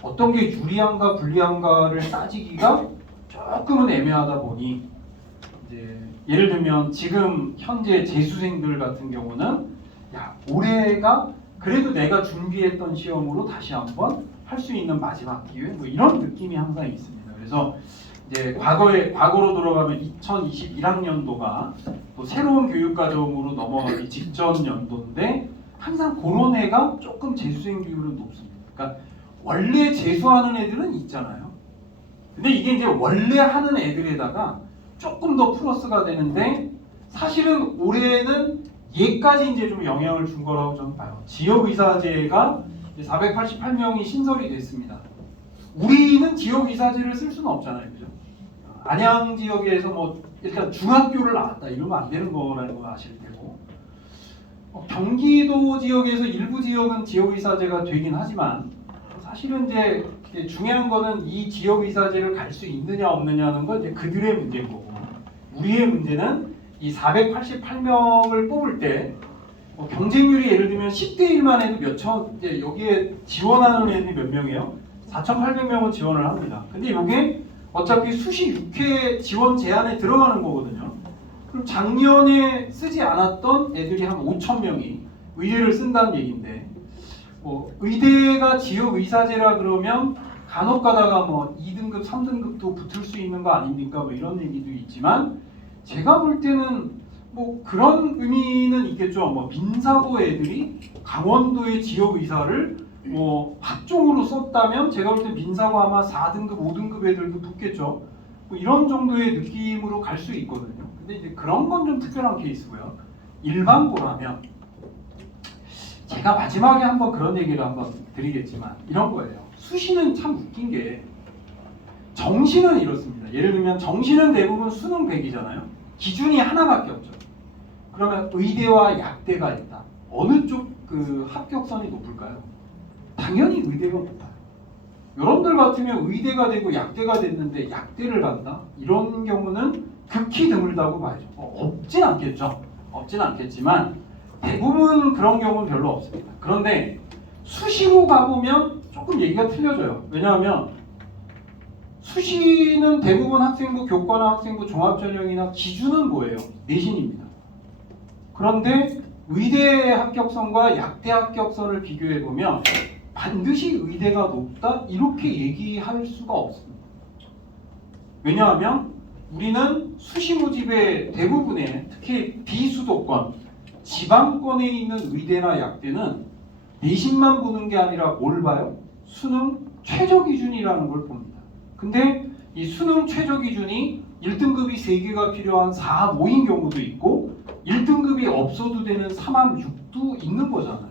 어떤 게 유리한가 불리한가를 따지기가 조금은 애매하다 보니 이제 예를 들면 지금 현재 재수생들 같은 경우는 야 올해가 그래도 내가 준비했던 시험으로 다시 한번 할 수 있는 마지막 기회 뭐 이런 느낌이 항상 있습니다. 그래서 이제 과거로 돌아가면 2021학년도가 또 새로운 교육과정으로 넘어가기 직전 연도인데 항상 그런 애가 조금 재수생 비율은 높습니다. 그러니까 원래 재수하는 애들은 있잖아요. 근데 이게 이제 원래 하는 애들에다가 조금 더 플러스가 되는데 사실은 올해는 얘까지 이제 좀 영향을 준 거라고 저는 봐요. 지역의사제가 488명이 신설이 됐습니다. 우리는 지역의사제를 쓸 수는 없잖아요, 그죠? 안양 지역에서 뭐 일단 중학교를 나왔다 이러면 안 되는 거라는 거 아실 테고 경기도 지역에서 일부 지역은 지역의사제가 되긴 하지만 사실은 이제 중요한 거는 이 지역의사제를 갈 수 있느냐 없느냐는 건 이제 그들의 문제인 거고 우리의 문제는 이 488명을 뽑을 때 경쟁률이 예를 들면 10대 1만 해도 이제 여기에 지원하는 애들이 몇 명이에요? 4,800명은 지원을 합니다. 근데 이게 어차피 수시 6회 지원 제한에 들어가는 거거든요. 그럼 작년에 쓰지 않았던 애들이 한 5,000명이 의대를 쓴다는 얘기인데 의대가 지역 의사제라 그러면 간혹 가다가 뭐 2등급, 3등급도 붙을 수 있는 거 아닙니까? 뭐 이런 얘기도 있지만 제가 볼 때는 뭐 그런 의미는 있겠죠. 뭐 민사고 애들이 강원도의 지역 의사를 뭐 학종으로 썼다면 제가 볼 때 민사고 아마 4등급, 5등급 애들도 붙겠죠. 뭐 이런 정도의 느낌으로 갈 수 있거든요. 근데 이제 그런 건 좀 특별한 케이스고요. 일반고라면 제가 마지막에 한번 그런 얘기를 한번 드리겠지만 이런 거예요. 수시는 참 웃긴 게 정시는 이렇습니다. 예를 들면 정시는 대부분 수능 100이잖아요. 기준이 하나밖에 없죠. 그러면 의대와 약대가 있다. 어느 쪽 그 합격선이 높을까요? 당연히 의대가 높아요. 여러분들 같으면 의대가 되고 약대가 됐는데 약대를 간다? 이런 경우는 극히 드물다고 봐야죠. 없진 않겠죠. 없진 않겠지만 대부분 그런 경우는 별로 없습니다. 그런데 수시로 가보면 조금 얘기가 틀려져요. 왜냐하면 수시는 대부분 학생부, 교과나 학생부, 종합전형이나 기준은 뭐예요? 내신입니다. 그런데 의대 합격선과 약대 합격선을 비교해보면 반드시 의대가 높다 이렇게 얘기할 수가 없습니다. 왜냐하면 우리는 수시 모집의 대부분의 특히 비수도권, 지방권에 있는 의대나 약대는 내신만 보는 게 아니라 뭘 봐요? 수능 최저 기준이라는 걸 봅니다. 근데 이 수능 최저 기준이 1등급이 3개가 필요한 4합 5인 경우도 있고 1등급이 없어도 되는 3합 6도 있는 거잖아요.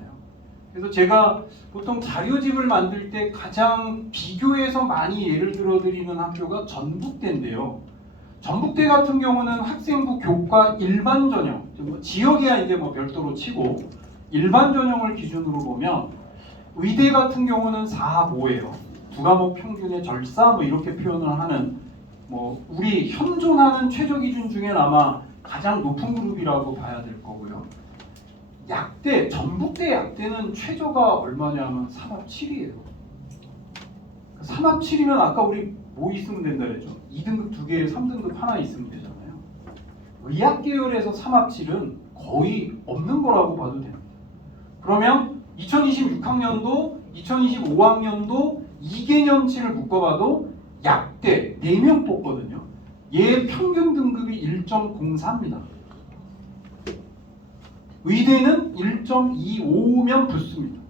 그래서 제가 보통 자료집을 만들 때 가장 비교해서 많이 예를 들어 드리는 학교가 전북대인데요. 전북대 같은 경우는 학생부 교과 일반 전형, 지역이야 이제 뭐 별도로 치고 일반 전형을 기준으로 보면 의대 같은 경우는 4합 5예요. 두 과목 평균의 절사 뭐 이렇게 표현을 하는 뭐 우리 현존하는 최저 기준 중엔 아마 가장 높은 그룹이라고 봐야 될 거고요. 약대, 전북대 약대는 최저가 얼마냐면 3합 7이에요. 3합 7이면 아까 우리 뭐 있으면 된다 그랬죠? 2등급 2개, 3등급 하나 있으면 되잖아요. 의학 계열에서 3합 7은 거의 없는 거라고 봐도 됩니다. 그러면 2026학년도, 2025학년도 2개년치를 묶어봐도 약대 4명 뽑거든요. 얘 평균 등급이 1.04입니다. 의대는 1.25면 붙습니다.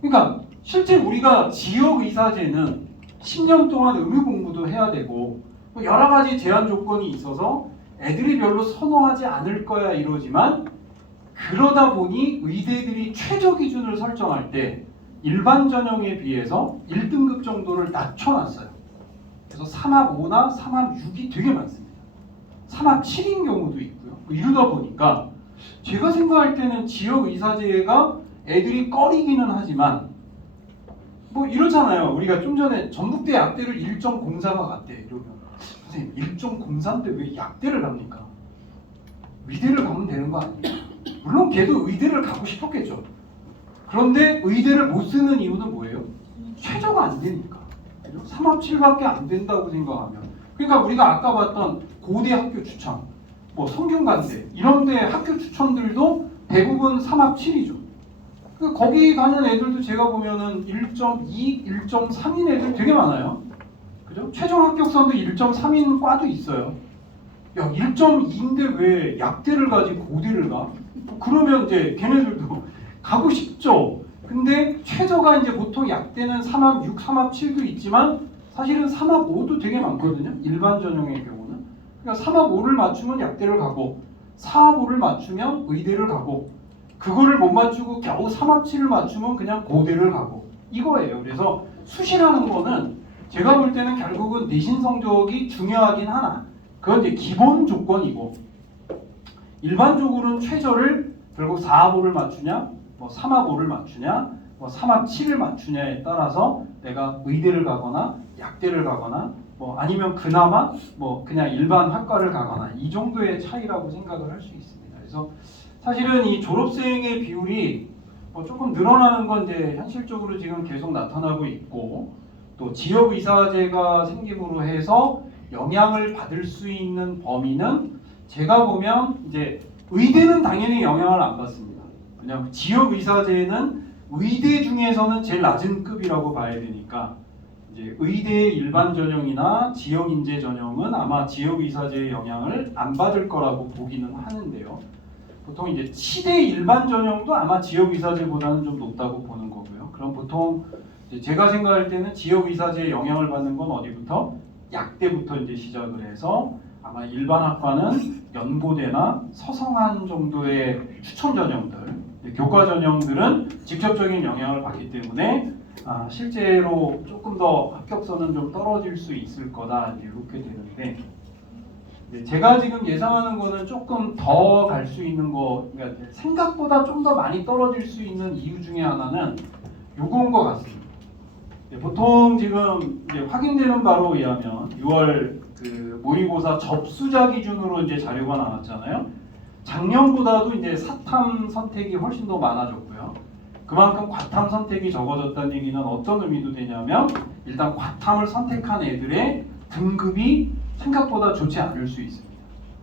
그러니까 실제 우리가 지역의사제는 10년 동안 의무 공부도 해야 되고 여러 가지 제한 조건이 있어서 애들이 별로 선호하지 않을 거야 이러지만 그러다 보니 의대들이 최저 기준을 설정할 때 일반 전형에 비해서 1등급 정도를 낮춰놨어요. 그래서 3합 5나 3합 6이 되게 많습니다. 3합 7인 경우도 있고요. 이러다 보니까 제가 생각할 때는 지역의사제가 애들이 꺼리기는 하지만 뭐 이러잖아요. 우리가 좀 전에 전북대 약대를 1.04가 갔대. 이러면 선생님 1.03인데 왜 약대를 갑니까? 의대를 가면 되는 거 아니에요? 물론 걔도 의대를 가고 싶었겠죠. 그런데 의대를 못 쓰는 이유는 뭐예요? 최저가 안 되니까. 3합 7밖에 안 된다고 생각하면 그러니까 우리가 아까 봤던 고대 학교 추천 뭐 성균관대 이런 데 학교 추천들도 대부분 3합 7이죠. 거기 가는 애들도 제가 보면은 1.2, 1.3인 애들 되게 많아요. 그죠? 최종 합격선도 1.3인 과도 있어요. 야, 1.2인데 왜 약대를 가지 고대를 가? 그러면 이제 걔네들도 가고 싶죠. 근데 최저가 이제 보통 약대는 3합 6, 3합 7도 있지만 사실은 3합 5도 되게 많거든요. 일반 전형의 경우는. 그러니까 3합 5를 맞추면 약대를 가고 4합 5를 맞추면 의대를 가고 그거를 못 맞추고 겨우 3합 7을 맞추면 그냥 고대를 가고 이거예요. 그래서 수시라는 거는 제가 볼 때는 결국은 내신 성적이 중요하긴 하나 그건 이제 기본 조건이고 일반적으로는 최저를 결국 4합 5를 맞추냐 뭐 3합 5를 맞추냐 뭐 3합 7을 맞추냐에 따라서 내가 의대를 가거나 약대를 가거나 뭐 아니면 그나마 뭐 그냥 일반 학과를 가거나 이 정도의 차이라고 생각을 할 수 있습니다. 그래서 사실은 이 졸업생의 비율이 뭐 조금 늘어나는 건 이제 현실적으로 지금 계속 나타나고 있고 또 지역의사제가 생김으로 해서 영향을 받을 수 있는 범위는 제가 보면 이제 의대는 당연히 영향을 안 받습니다. 왜냐하면 지역의사제는 의대 중에서는 제일 낮은 급이라고 봐야 되니까 이제 의대 일반 전형이나 지역인재 전형은 아마 지역의사제의 영향을 안 받을 거라고 보기는 하는데요. 보통 이제 치대 일반 전형도 아마 지역의사제보다는 좀 높다고 보는 거고요. 그럼 보통 이제 제가 생각할 때는 지역의사제의 영향을 받는 건 어디부터? 약대부터 이제 시작을 해서 아마 일반 학과는 연고대나 서성한 정도의 추천 전형들, 교과 전형들은 직접적인 영향을 받기 때문에 실제로 조금 더 합격선은 좀 떨어질 수 있을 거다 이렇게 되는데 제가 지금 예상하는 거는 조금 더 갈 수 있는 거, 그러니까 생각보다 좀 더 많이 떨어질 수 있는 이유 중에 하나는 요거인 것 같습니다. 보통 지금 이제 확인되는 바로 의하면 6월 그 모의고사 접수자 기준으로 이제 자료가 나왔잖아요. 작년보다도 이제 사탐 선택이 훨씬 더 많아졌고요. 그만큼 과탐 선택이 적어졌다는 얘기는 어떤 의미도 되냐면 일단 과탐을 선택한 애들의 등급이 생각보다 좋지 않을 수 있습니다.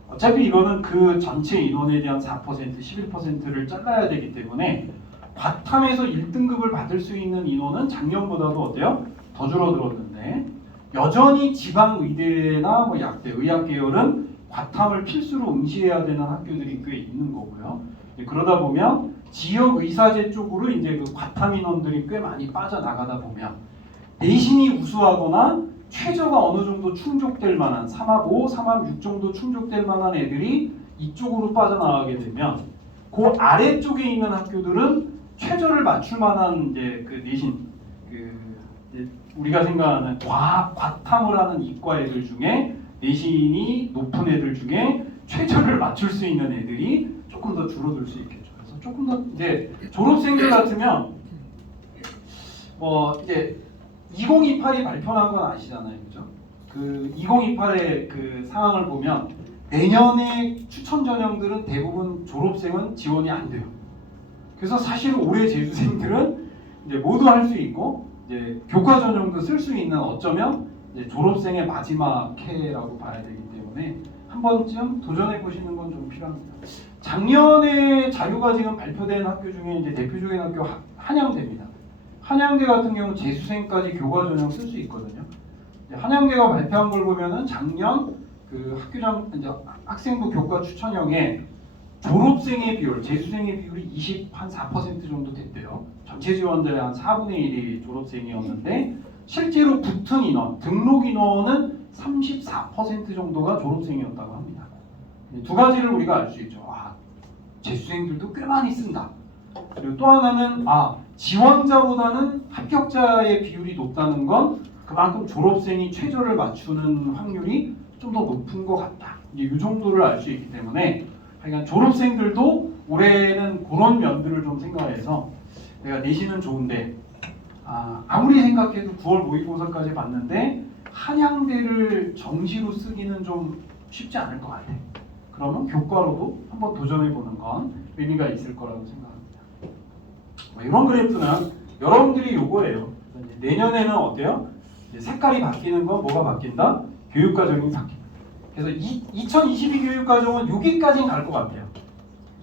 어차피 이거는 그 전체 인원에 대한 4%, 11%를 잘라야 되기 때문에 과탐에서 1등급을 받을 수 있는 인원은 작년보다도 어때요? 더 줄어들었는데 여전히 지방 의대나 뭐 약대, 의학 계열은 과탐을 필수로 응시해야 되는 학교들이 꽤 있는 거고요. 그러다 보면 지역 의사제 쪽으로 이제 그 과탐 인원들이 꽤 많이 빠져나가다 보면 내신이 우수하거나 최저가 어느 정도 충족될 만한 3합 5, 3합 6 정도 충족될 만한 애들이 이쪽으로 빠져나가게 되면 그 아래쪽에 있는 학교들은 최저를 맞출 만한 이제 그 내신 이제 우리가 생각하는 과탐을 하는 이과 애들 중에 내신이 높은 애들 중에 최저를 맞출 수 있는 애들이 조금 더 줄어들 수 있겠죠. 그래서 조금 더 이제 졸업생들 같으면 이제 2028이 발표한 건 아시잖아요, 그죠? 그 2028의 그 상황을 보면 내년에 추천 전형들은 대부분 졸업생은 지원이 안 돼요. 그래서 사실 올해 재수생들은 이제 모두 할 수 있고 이제 교과 전형도 쓸 수 있는 어쩌면 이제 졸업생의 마지막 해라고 봐야 되기 때문에 한 번쯤 도전해 보시는 건 좀 필요합니다. 작년에 자료가 지금 발표된 학교 중에 이제 대표적인 학교 한양대입니다. 한양대 같은 경우는 재수생까지 교과 전형 쓸 수 있거든요. 한양대가 발표한 걸 보면은 작년 그 학교장 이제 학생부 교과 추천형에 졸업생의 비율, 재수생의 비율이 24% 정도 됐대요. 전체 지원자의 한 4분의 1이 졸업생이었는데 실제로 붙은 인원, 등록 인원은 34% 정도가 졸업생이었다고 합니다. 두 가지를 우리가 알 수 있죠. 재수생들도 꽤 많이 쓴다. 그리고 또 하나는 지원자보다는 합격자의 비율이 높다는 건 그만큼 졸업생이 최저를 맞추는 확률이 좀 더 높은 것 같다. 이제 이 정도를 알 수 있기 때문에 그러니까 졸업생들도 올해는 그런 면들을 좀 생각해서 내가 내신은 좋은데 아무리 생각해도 9월 모의고사까지 봤는데 한양대를 정시로 쓰기는 좀 쉽지 않을 것 같아. 그러면 교과로도 한번 도전해보는 건 의미가 있을 거라고 생각합니다. 이런 그래프는 여러분들이 요거예요. 내년에는 어때요? 색깔이 바뀌는 건 뭐가 바뀐다? 교육과정이 바뀐다. 그래서 2022 교육과정은 여기까지는 갈 것 같아요.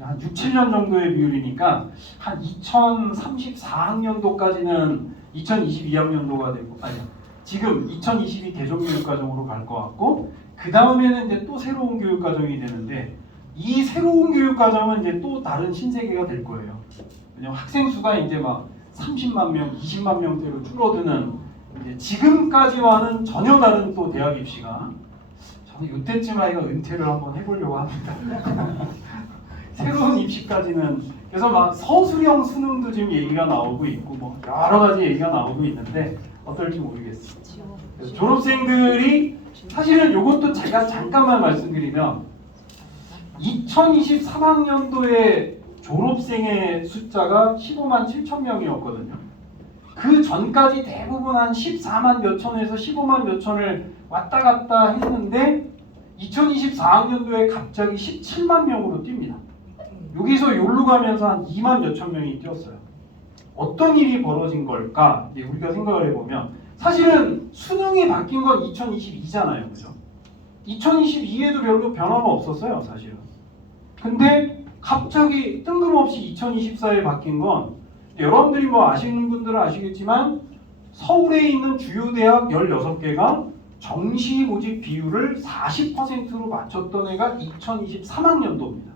한 6, 7년 정도의 비율이니까 한 2034학년도까지는 2022학년도가 되고 지금 2022 대종교육과정으로 갈 것 같고 그 다음에는 이제 또 새로운 교육과정이 되는데 이 새로운 교육과정은 이제 또 다른 신세계가 될 거예요. 왜냐면 학생 수가 이제 막 30만 명, 20만 명대로 줄어드는 이제 지금까지와는 전혀 다른 또 대학 입시가 저는 이때쯤 아이가 은퇴를 한번 해보려고 합니다. 새로운 입시까지는 그래서 막 서술형 수능도 지금 얘기가 나오고 있고 뭐 여러 가지 얘기가 나오고 있는데 어떨지 모르겠어요. 그래서 졸업생들이 사실은 이것도 제가 잠깐만 말씀드리면 2023학년도에 졸업생의 숫자가 15만 7천 명이었거든요. 그 전까지 대부분 한 14만 몇천에서 15만 몇천을 왔다 갔다 했는데 2024학년도에 갑자기 17만 명으로 뜁니다. 여기서 여기로 가면서 한 2만 몇천 명이 뛰었어요. 어떤 일이 벌어진 걸까? 이제 우리가 생각을 해보면 사실은 수능이 바뀐 건 2022잖아요. 그죠? 2022에도 별로 변화가 없었어요. 사실은. 근데 갑자기 뜬금없이 2024에 바뀐 건 여러분들이 뭐 아시는 분들은 아시겠지만 서울에 있는 주요 대학 16개가 정시 모집 비율을 40%로 맞췄던 애가 2023학년도입니다.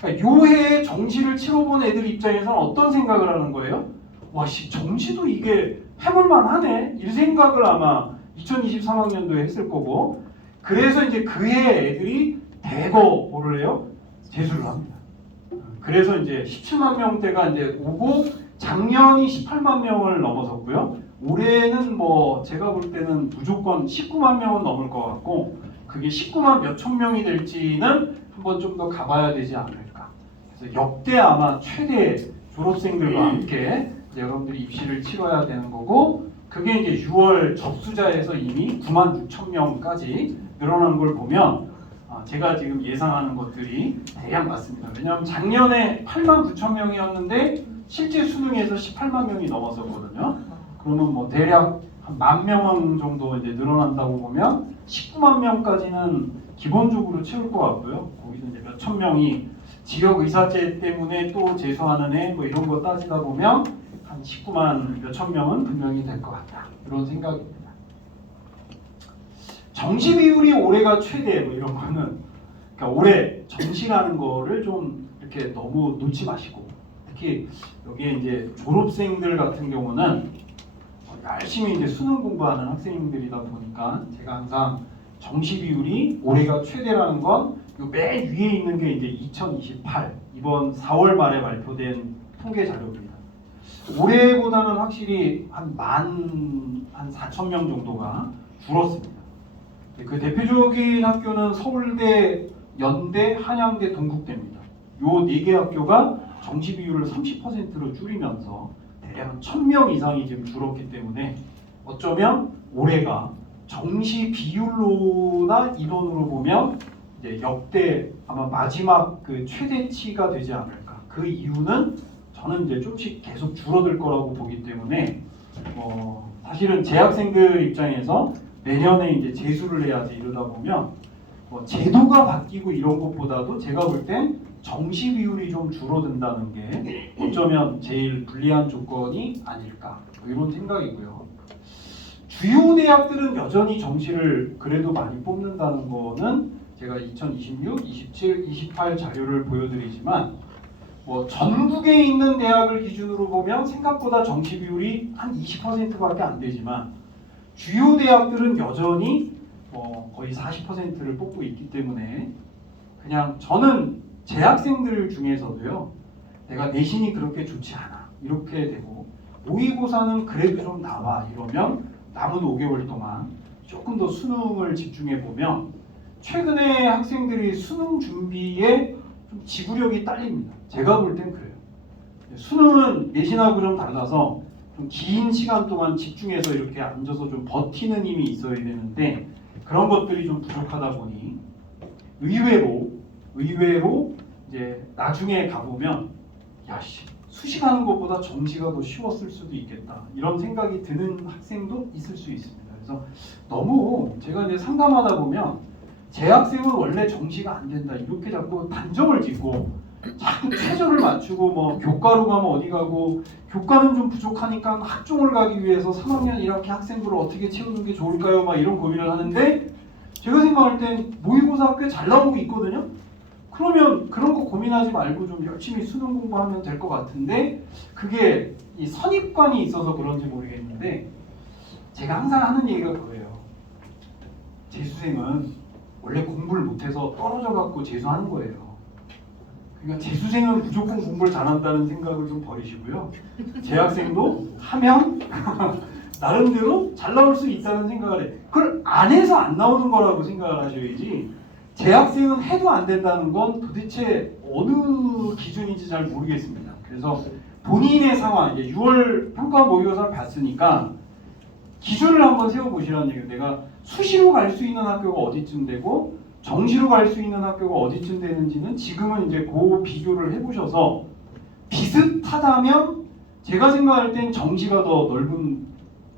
그러니까 요 해에 정시를 치러본 애들 입장에서는 어떤 생각을 하는 거예요? 정시도 이게 해볼만 하네 이 생각을 아마 2023학년도에 했을 거고 그래서 이제 그해 애들이 대거 뭐를 해요? 재수를 합니다. 그래서 이제 17만 명대가 이제 오고 작년이 18만 명을 넘어섰고요. 올해는 뭐 제가 볼 때는 무조건 19만 명은 넘을 것 같고 그게 19만 몇천 명이 될지는 한번 좀 더 가봐야 되지 않을까. 그래서 역대 아마 최대 졸업생들과 함께 이제 여러분들이 입시를 치러야 되는 거고 그게 이제 6월 접수자에서 이미 9만 6천 명까지 늘어난 걸 보면 제가 지금 예상하는 것들이 대략 맞습니다. 왜냐하면 작년에 8만 9천 명이었는데 실제 수능에서 18만 명이 넘었었거든요. 그러면 뭐 대략 한 1만 명 정도 이제 늘어난다고 보면 19만 명까지는 기본적으로 채울 것 같고요. 거기서 이제 몇천 명이 지역 의사제 때문에 또 재수하는 애 뭐 이런 거 따지다 보면 한 19만 몇천 명은 분명히 될 것 같다. 이런 생각입니다. 정시 비율이 올해가 최대 뭐 이런 거는 그러니까 올해 정시라는 거를 좀 이렇게 너무 놓지 마시고 특히 여기에 이제 졸업생들 같은 경우는 열심히 이제 수능 공부하는 학생들이다 보니까 제가 항상 정시 비율이 올해가 최대라는 건 맨 위에 있는 게 이제 2028 이번 4월 말에 발표된 통계 자료입니다. 올해보다는 확실히 한 4,000명 정도가 줄었습니다. 그 대표적인 학교는 서울대, 연대, 한양대, 동국대입니다. 요 네 개 학교가 정시 비율을 30%로 줄이면서 대략 1,000명 이상이 지금 줄었기 때문에 어쩌면 올해가 정시 비율로나 인원으로 보면 이제 역대 아마 마지막 그 최대치가 되지 않을까. 그 이유는 저는 이제 좀씩 계속 줄어들 거라고 보기 때문에 사실은 재학생들 입장에서 내년에 이제 재수를 해야지 이러다 보면 제도가 바뀌고 이런 것보다도 제가 볼 땐 정시 비율이 좀 줄어든다는 게 어쩌면 제일 불리한 조건이 아닐까 이런 생각이고요. 주요 대학들은 여전히 정시를 그래도 많이 뽑는다는 거는 제가 2026, 27, 28 자료를 보여드리지만 전국에 있는 대학을 기준으로 보면 생각보다 정시 비율이 한 20%밖에 안 되지만 주요 대학들은 여전히 거의 40%를 뽑고 있기 때문에 그냥 저는 재학생들 중에서도요 내가 내신이 그렇게 좋지 않아 이렇게 되고 모의고사는 그래도 좀 나와 이러면 남은 5개월 동안 조금 더 수능을 집중해 보면 최근에 학생들이 수능 준비에 좀 지구력이 딸립니다. 제가 볼 땐 그래요. 수능은 내신하고 좀 달라서 좀 긴 시간 동안 집중해서 이렇게 앉아서 좀 버티는 힘이 있어야 되는데 그런 것들이 좀 부족하다 보니 의외로 이제 나중에 가보면 야씨 수시가는 것보다 정시가 더 쉬웠을 수도 있겠다 이런 생각이 드는 학생도 있을 수 있습니다. 그래서 너무 제가 이제 상담하다 보면 재학생은 원래 정시가 안 된다 이렇게 자꾸 단정을 짓고 자꾸 최저를 맞추고 교과로 가면 어디 가고 교과는 좀 부족하니까 학종을 가기 위해서 3학년 1학기 학생들을 어떻게 채우는 게 좋을까요? 막 이런 고민을 하는데 제가 생각할 땐 모의고사 꽤 잘 나오고 있거든요. 그러면 그런 거 고민하지 말고 좀 열심히 수능 공부하면 될 것 같은데 그게 이 선입관이 있어서 그런지 모르겠는데 제가 항상 하는 얘기가 그거예요. 재수생은 원래 공부를 못해서 떨어져 갖고 재수하는 거예요. 그러니까 재수생은 무조건 공부를 잘한다는 생각을 좀 버리시고요. 재학생도 하면 나름대로 잘 나올 수 있다는 생각을 해. 그걸 안 해서 안 나오는 거라고 생각을 하셔야지 재학생은 해도 안 된다는 건 도대체 어느 기준인지 잘 모르겠습니다. 그래서 본인의 상황, 이제 6월 평가 모의고사를 봤으니까 기준을 한번 세워보시라는 얘기예요. 내가 수시로 갈 수 있는 학교가 어디쯤 되고 정시로 갈 수 있는 학교가 어디쯤 되는지는 지금은 이제 그 비교를 해보셔서 비슷하다면 제가 생각할 땐 정시가 더 넓은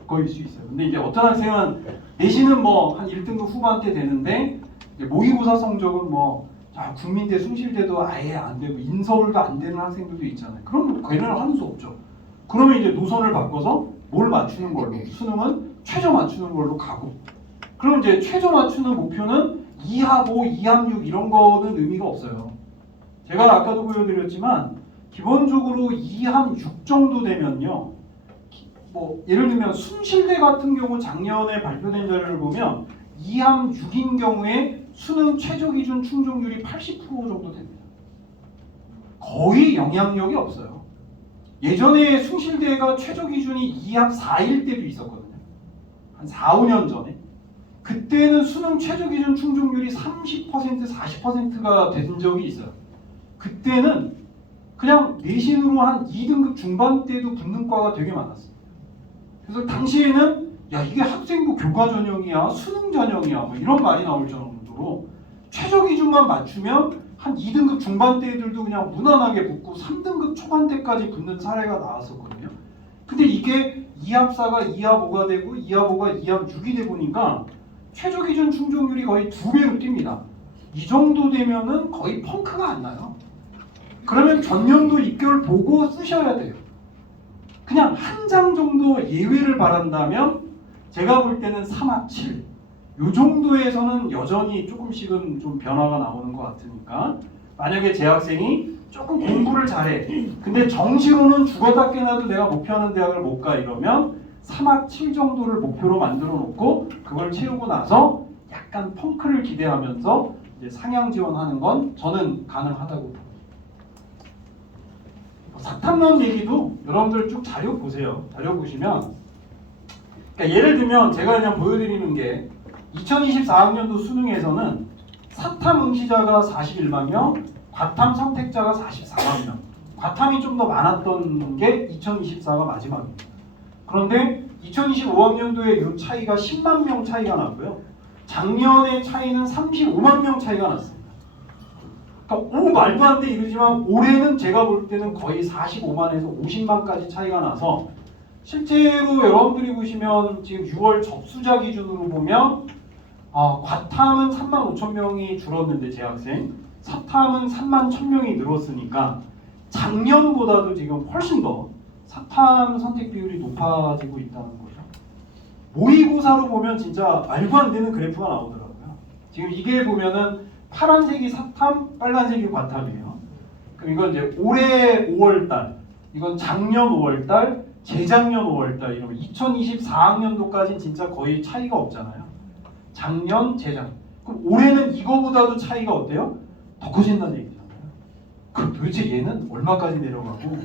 거일 수 있어요. 근데 이제 어떤 학생은 내신은 한 1등급 후반대 되는데 모의고사 성적은 국민대, 숭실대도 아예 안 되고 인서울도 안 되는 학생들도 있잖아요. 그럼 괴를 하는 수 없죠. 그러면 이제 노선을 바꿔서 뭘 맞추는 걸로 수능은 최저 맞추는 걸로 가고 그럼 이제 최저 맞추는 목표는 2합 5, 2합 6 이런 거는 의미가 없어요. 제가 아까도 보여드렸지만 기본적으로 2합 6 정도 되면요 예를 들면 숭실대 같은 경우 작년에 발표된 자료를 보면 2합 6인 경우에 수능 최저 기준 충족률이 80% 정도 됩니다. 거의 영향력이 없어요. 예전에 숭실대가 최저 기준이 2합 4일 때도 있었거든요. 한 4, 5년 전에. 그때는 수능 최저 기준 충족률이 30%, 40%가 된 적이 있어요. 그때는 그냥 내신으로 한 2등급 중반대도 붙는 과가 되게 많았어요. 그래서 당시에는 야 이게 학생부 교과 전형이야, 수능 전형이야 이런 말이 나올 정도로 최저 기준만 맞추면 한 2등급 중반대 애들도 그냥 무난하게 붙고 3등급 초반대까지 붙는 사례가 나왔었거든요. 근데 이게 2합 4가 2합 5가 되고 2합 5가 2합 6이 되고 보니까 최저 기준 충족률이 거의 2배로 뜁니다. 이 정도 되면은 거의 펑크가 안 나요. 그러면 전년도 입결 보고 쓰셔야 돼요. 그냥 한 장 정도 예외를 바란다면 제가 볼 때는 3합 7 요 정도에서는 여전히 조금씩은 좀 변화가 나오는 것 같으니까 만약에 재학생이 조금 공부를 잘해. 근데 정시로는 죽었다 깨나도 내가 목표하는 대학을 못 가 이러면 3학 7 정도를 목표로 만들어 놓고 그걸 채우고 나서 약간 펑크를 기대하면서 이제 상향 지원하는 건 저는 가능하다고 봅니다. 사탐론 얘기도 여러분들 쭉 자료 보세요. 자료 보시면 그러니까 예를 들면 제가 그냥 보여드리는 게 2024학년도 수능에서는 사탐 응시자가 41만 명, 과탐 선택자가 44만 명. 과탐이 좀 더 많았던 게 2024가 마지막입니다. 그런데 2025학년도에 이 차이가 10만 명 차이가 났고요. 작년의 차이는 35만 명 차이가 났습니다. 그러니까 말도 안 돼 이러지만 올해는 제가 볼 때는 거의 45만에서 50만까지 차이가 나서 실제로 여러분들이 보시면 지금 6월 접수자 기준으로 보면 과탐은 3만 5천 명이 줄었는데 재학생, 사탐은 3만 1천 명이 늘었으니까 작년보다도 지금 훨씬 더 사탐 선택 비율이 높아지고 있다는 거죠. 모의고사로 보면 진짜 말도 안 되는 그래프가 나오더라고요. 지금 이게 보면은 파란색이 사탐, 빨간색이 과탐이에요. 그럼 이건 이제 올해 5월달, 이건 작년 5월달, 재작년 5월달 이러면 2024학년도까지는 진짜 거의 차이가 없잖아요. 작년, 재작년. 그럼 올해는 이거보다도 차이가 어때요? 더 커진다는 얘기잖아요. 그럼 도대체 얘는 얼마까지 내려가고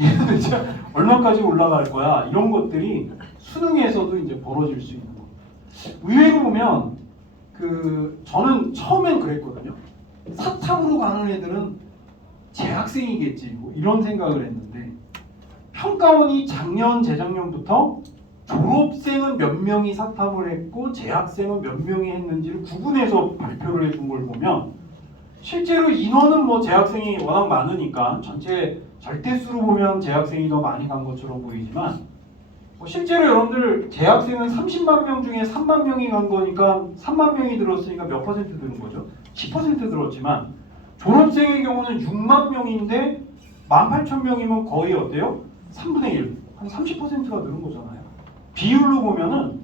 얘는 도대체 얼마까지 올라갈 거야? 이런 것들이 수능에서도 이제 벌어질 수 있는 겁니다. 의외로 보면 저는 처음엔 그랬거든요. 사탐으로 가는 애들은 재학생이겠지 뭐 이런 생각을 했는데 평가원이 작년, 재작년부터 졸업생은 몇 명이 사탐을 했고 재학생은 몇 명이 했는지를 구분해서 발표를 해준 걸 보면 실제로 인원은 뭐 재학생이 워낙 많으니까 전체 절대수로 보면 재학생이 더 많이 간 것처럼 보이지만 실제로 여러분들 재학생은 30만 명 중에 3만 명이 간 거니까 3만 명이 들었으니까 몇 퍼센트 드는 거죠? 10% 들었지만 졸업생의 경우는 6만 명인데 18,000명이면 거의 어때요? 3분의 1, 한 30%가 늘은 거잖아요. 비율로 보면은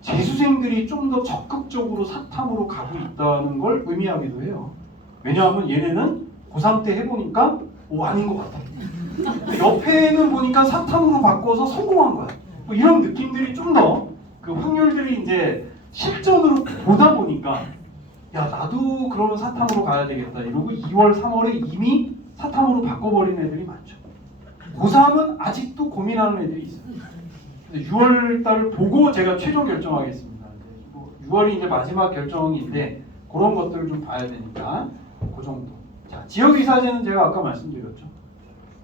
재수생들이 좀 더 적극적으로 사탐으로 가고 있다는 걸 의미하기도 해요. 왜냐하면 얘네는 고3 때 해보니까 아닌 것 같아. 옆에는 보니까 사탐으로 바꿔서 성공한 거야. 뭐 이런 느낌들이 좀 더 그 확률들이 이제 실전으로 보다 보니까 야 나도 그러면 사탐으로 가야 되겠다 이러고 2월 3월에 이미 사탐으로 바꿔버린 애들이 많죠. 고3은 아직도 고민하는 애들이 있어요. 6월 달을 보고 제가 최종 결정하겠습니다. 6월이 이제 마지막 결정인데 그런 것들을 좀 봐야 되니까 그 정도. 자, 지역이사제는 제가 아까 말씀드렸죠.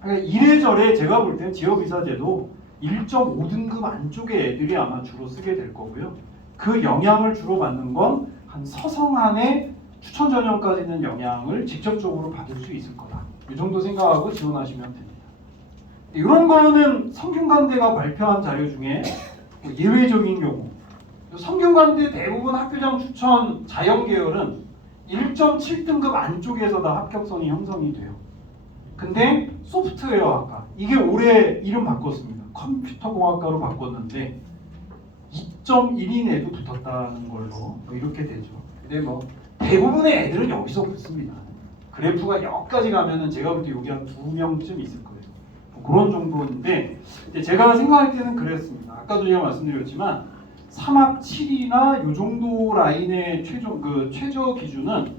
그러니까 이래저래 제가 볼 때는 지역이사제도 1.5등급 안쪽의 애들이 아마 주로 쓰게 될 거고요. 그 영향을 주로 받는 건 한 서성한의 추천 전형까지는 영향을 직접적으로 받을 수 있을 거다. 이 정도 생각하고 지원하시면 됩니다. 이런 거는 성균관대가 발표한 자료 중에 예외적인 경우 성균관대 대부분 학교장 추천 자연계열은 1.7등급 안쪽에서 다 합격선이 형성이 돼요. 근데 소프트웨어학과 이게 올해 이름 바꿨습니다. 컴퓨터공학과로 바꿨는데 2.1인 애도 붙었다는 걸로 이렇게 되죠. 근데 뭐 대부분의 애들은 여기서 붙습니다. 그래프가 여기까지 가면은 제가 볼 때 여기 한 2명쯤 있을 거예요. 그런 정도인데 제가 생각할 때는 그랬습니다. 아까도 제가 말씀드렸지만 3학 7이나 이 정도 라인의 최저 기준은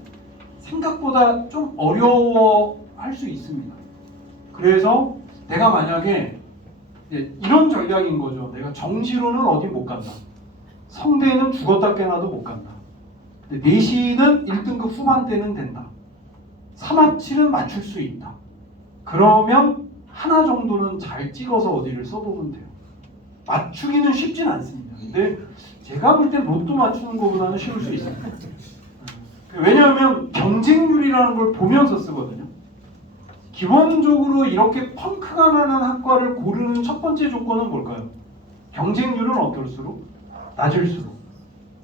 생각보다 좀 어려워할 수 있습니다. 그래서 내가 만약에 이런 전략인 거죠. 내가 정시로는 어디 못 간다. 성대는 죽었다 깨나도 못 간다. 근데 내신은 1등급 후반대는 된다. 3학 7은 맞출 수 있다. 그러면 하나 정도는 잘 찍어서 어디를 써보면 돼요. 맞추기는 쉽진 않습니다. 근데 제가 볼 땐 로또 맞추는 것보다는 쉬울 수 있습니다. 왜냐하면 경쟁률이라는 걸 보면서 쓰거든요. 기본적으로 이렇게 펑크가 나는 학과를 고르는 첫 번째 조건은 뭘까요? 경쟁률은 어떨수록? 낮을수록.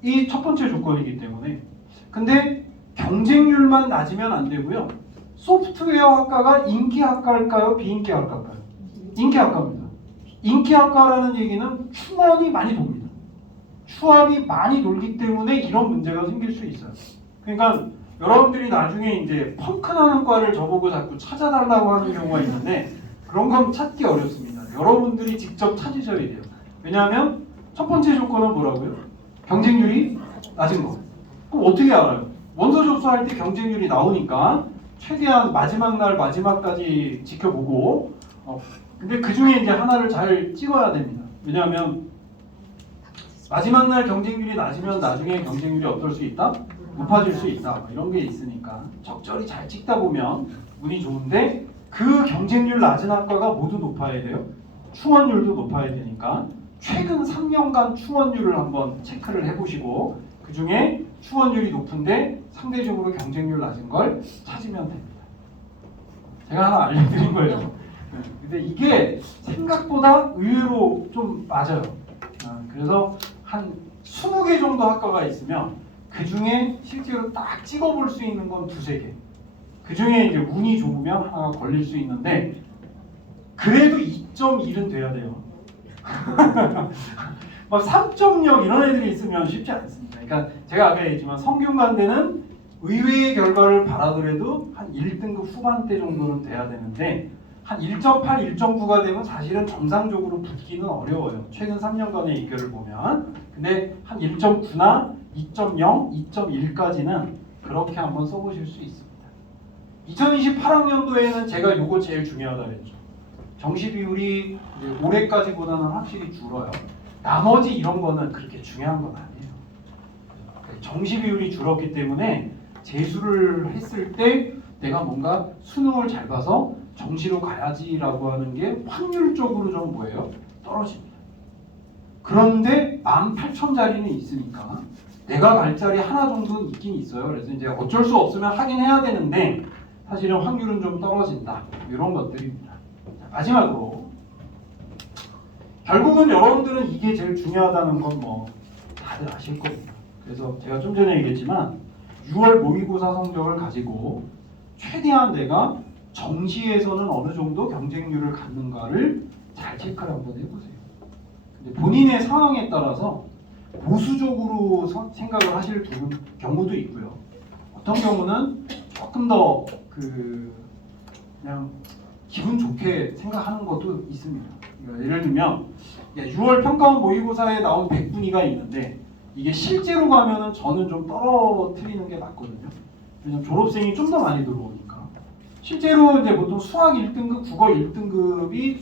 이 첫 번째 조건이기 때문에. 근데 경쟁률만 낮으면 안 되고요. 소프트웨어 학과가 인기 학과일까요? 비인기 학과일까요? 인기 학과입니다. 인기 학과라는 얘기는 충원이 많이 돕니다. 추합이 많이 놀기 때문에 이런 문제가 생길 수 있어요. 그러니까 여러분들이 나중에 이제 펑크나는 과를 저보고 자꾸 찾아달라고 하는 경우가 있는데 그런 건 찾기 어렵습니다. 여러분들이 직접 찾으셔야 돼요. 왜냐하면 첫 번째 조건은 뭐라고요? 경쟁률이 낮은 거. 그럼 어떻게 알아요? 원서 접수할 때 경쟁률이 나오니까 최대한 마지막 날 마지막까지 지켜보고 근데 그 중에 이제 하나를 잘 찍어야 됩니다. 왜냐하면 마지막 날 경쟁률이 낮으면 나중에 경쟁률이 어떨 수 있다? 높아질 수 있다. 뭐 이런 게 있으니까 적절히 잘 찍다 보면 운이 좋은데 그 경쟁률 낮은 학과가 모두 높아야 돼요. 충원율도 높아야 되니까 최근 3년간 충원율을 한번 체크를 해보시고 그 중에 충원율이 높은데 상대적으로 경쟁률 낮은 걸 찾으면 됩니다. 제가 하나 알려드린 거예요. 근데 이게 생각보다 의외로 좀 맞아요. 그래서 한 20개 정도 학과가 있으면 그 중에 실제로 딱 찍어볼 수 있는 건 2-3개. 그 중에 이제 운이 좋으면 하나가 걸릴 수 있는데 그래도 2.1은 돼야 돼요. 막 3.0 이런 애들이 있으면 쉽지 않습니다. 그러니까 제가 아까 얘기했지만 성균관대는 의외의 결과를 바라더라도 한 1등급 후반대 정도는 돼야 되는데 한 1.8, 1.9가 되면 사실은 정상적으로 붙기는 어려워요. 최근 3년간의 이결을 보면. 근데 한 1.9나 2.0, 2.1까지는 그렇게 한번 써보실 수 있습니다. 2028학년도에는 제가 요거 제일 중요하다 그랬죠. 정시 비율이 올해까지보다는 확실히 줄어요. 나머지 이런 거는 그렇게 중요한 건 아니에요. 정시 비율이 줄었기 때문에 재수를 했을 때 내가 뭔가 수능을 잘 봐서 정시로 가야지라고 하는 게 확률적으로 좀 뭐예요? 떨어집니다. 그런데 18,000자리는 있으니까 내가 갈 자리 하나 정도는 있긴 있어요. 그래서 이제 어쩔 수 없으면 하긴 해야 되는데 사실은 확률은 좀 떨어진다. 이런 것들입니다. 자, 마지막으로 결국은 여러분들은 이게 제일 중요하다는 건 뭐 다들 아실 겁니다. 그래서 제가 좀 전에 얘기했지만 6월 모의고사 성적을 가지고 최대한 내가 정시에서는 어느 정도 경쟁률을 갖는가를 잘 체크를 한번 해보세요. 근데 본인의 상황에 따라서 보수적으로 생각을 하실 경우도 있고요. 어떤 경우는 조금 더 그냥 기분 좋게 생각하는 것도 있습니다. 그러니까 예를 들면 6월 평가원 모의고사에 나온 100분위가 있는데 이게 실제로 가면은 저는 좀 떨어뜨리는 게 맞거든요. 왜냐면 졸업생이 좀 더 많이 들어오니까. 실제로 이제 보통 수학 1등급, 국어 1등급이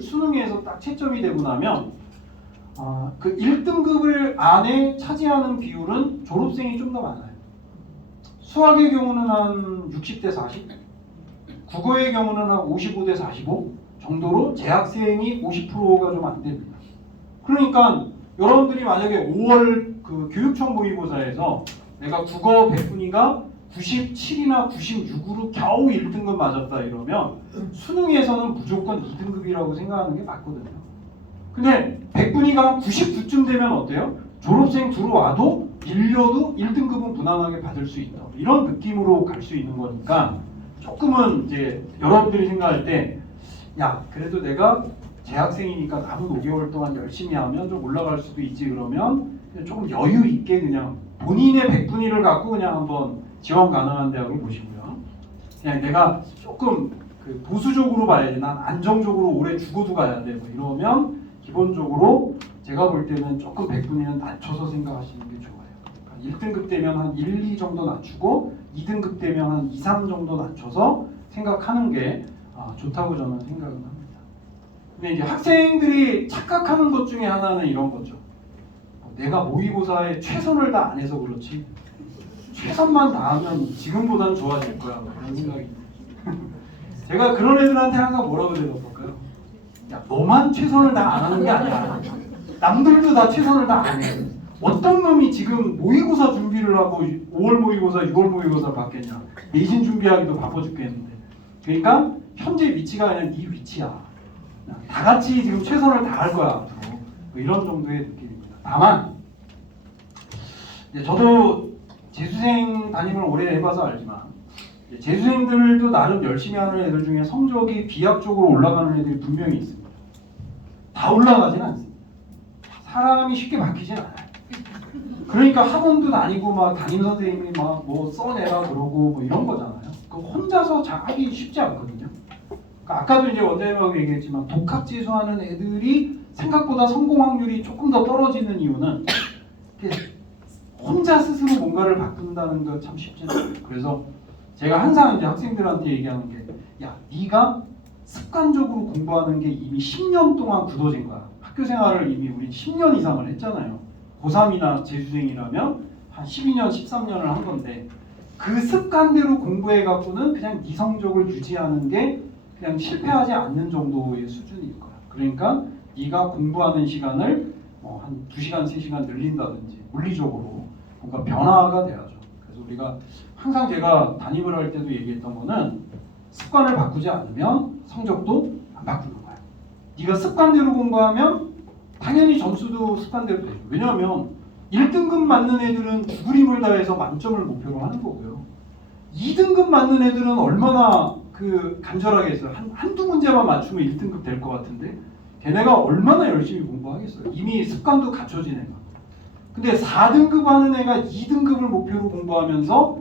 수능에서 딱 채점이 되고 나면 그 1등급을 안에 차지하는 비율은 졸업생이 좀 더 많아요. 수학의 경우는 한 60대 40, 국어의 경우는 한 55대 45 정도로 재학생이 50%가 좀 안 됩니다. 그러니까 여러분들이 만약에 5월 그 교육청 모의고사에서 내가 국어 100분위가 97이나 96으로 겨우 1등급 맞았다 이러면 수능에서는 무조건 2등급이라고 생각하는 게 맞거든요. 근데 100분위가 99쯤 되면 어때요? 졸업생 들어와도 밀려도 1등급은 무난하게 받을 수 있다. 이런 느낌으로 갈 수 있는 거니까 조금은 이제 여러분들이 생각할 때 야 그래도 내가 재학생이니까 남은 5개월 동안 열심히 하면 좀 올라갈 수도 있지 그러면 조금 여유 있게 그냥 본인의 100분위를 갖고 그냥 한번 지원 가능한 대학을 보시고요. 그냥 내가 조금 그 보수적으로 봐야지 난 안정적으로 올해 죽어도 가야 돼 뭐 이러면 기본적으로 제가 볼 때는 조금 100분위는 낮춰서 생각하시는 게 좋아요. 그러니까 1등급 되면 한 1, 2 정도 낮추고 2등급 되면 한 2, 3 정도 낮춰서 생각하는 게 좋다고 저는 생각은 합니다. 근데 이제 학생들이 착각하는 것 중에 하나는 이런 거죠. 내가 모의고사에 최선을 다 안 해서 그렇지 최선만 다하면 지금보다는 좋아질 거야 그런 생각이 제가 그런 애들한테 항상 뭐라고 대답할까요? 야 너만 최선을 다 안 하는 게 아니야. 남들도 다 최선을 다 안 해. 어떤 놈이 지금 모의고사 준비를 하고 5월 모의고사, 6월 모의고사 받겠냐. 내신 준비하기도 바빠 죽겠는데. 그러니까 현재 위치가 그냥 네 위치야. 다 같이 지금 최선을 다할 거야 앞으로. 뭐 이런 정도의 느낌입니다. 다만 저도 재수생 담임을 오래 해봐서 알지만 재수생들도 나름 열심히 하는 애들 중에 성적이 비약적으로 올라가는 애들이 분명히 있습니다. 다 올라가진 않습니다. 사람이 쉽게 바뀌진 않아요. 그러니까 학원도 다니고 막 담임 선생님이 막 뭐 써내라 그러고 뭐 이런 거잖아요. 그 혼자서 하기 쉽지 않거든요. 그러니까 아까도 이제 원장님하고 얘기했지만 독학지수하는 애들이 생각보다 성공 확률이 조금 더 떨어지는 이유는 이게 혼자 스스로 뭔가를 바꾼다는 건 참 쉽지 않아요. 그래서 제가 항상 이제 학생들한테 얘기하는 게, 야, 네가 습관적으로 공부하는 게 이미 10년 동안 굳어진 거야. 학교 생활을 이미 우리 10년 이상을 했잖아요. 고3이나 재수생이라면 한 12년, 13년을 한 건데 그 습관대로 공부해 갖고는 그냥 네 성적을 유지하는 게 그냥 실패하지 않는 정도의 수준일 거야. 그러니까 네가 공부하는 시간을 한 2시간, 3시간 늘린다든지 물리적으로 뭔가 변화가 돼야죠. 그래서 우리가 항상 제가 담임을 할 때도 얘기했던 거는 습관을 바꾸지 않으면 성적도 안 바꾸는 거야. 네가 습관대로 공부하면 당연히 점수도 습관대로 되죠. 왜냐하면 1등급 맞는 애들은 죽을 힘을 다해서 만점을 목표로 하는 거고요. 2등급 맞는 애들은 얼마나 간절하게 했어요. 한두 문제만 맞추면 1등급 될 것 같은데 걔네가 얼마나 열심히 공부하겠어요. 이미 습관도 갖춰진 애가. 근데 4등급 하는 애가 2등급을 목표로 공부하면서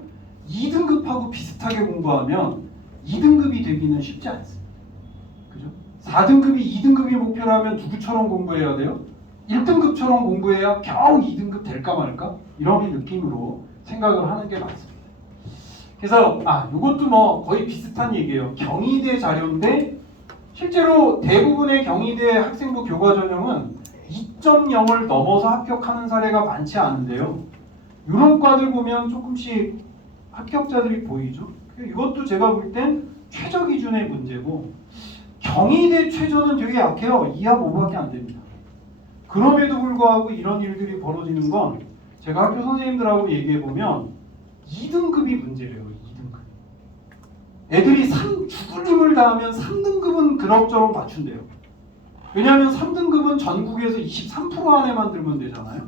2등급하고 비슷하게 공부하면 2등급이 되기는 쉽지 않습니다. 그죠? 4등급이 2등급이 목표라면 누구처럼 공부해야 돼요? 1등급처럼 공부해야 겨우 2등급 될까 말까? 이런 느낌으로 생각을 하는 게 맞습니다. 그래서 이것도 뭐 거의 비슷한 얘기예요. 경희대 자료인데 실제로 대부분의 경희대 학생부 교과 전형은 2.0을 넘어서 합격하는 사례가 많지 않은데요. 이런 과들 보면 조금씩 합격자들이 보이죠. 이것도 제가 볼 땐 최저 기준의 문제고 경희대 최저는 되게 약해요. 2합 5밖에 안 됩니다. 그럼에도 불구하고 이런 일들이 벌어지는 건 제가 학교 선생님들하고 얘기해 보면 2등급이 문제래요. 2등급. 애들이 죽을 힘을 다하면 3등급은 그럭저럭 맞춘대요. 왜냐하면 3등급은 전국에서 23% 안에만 들면 되잖아요.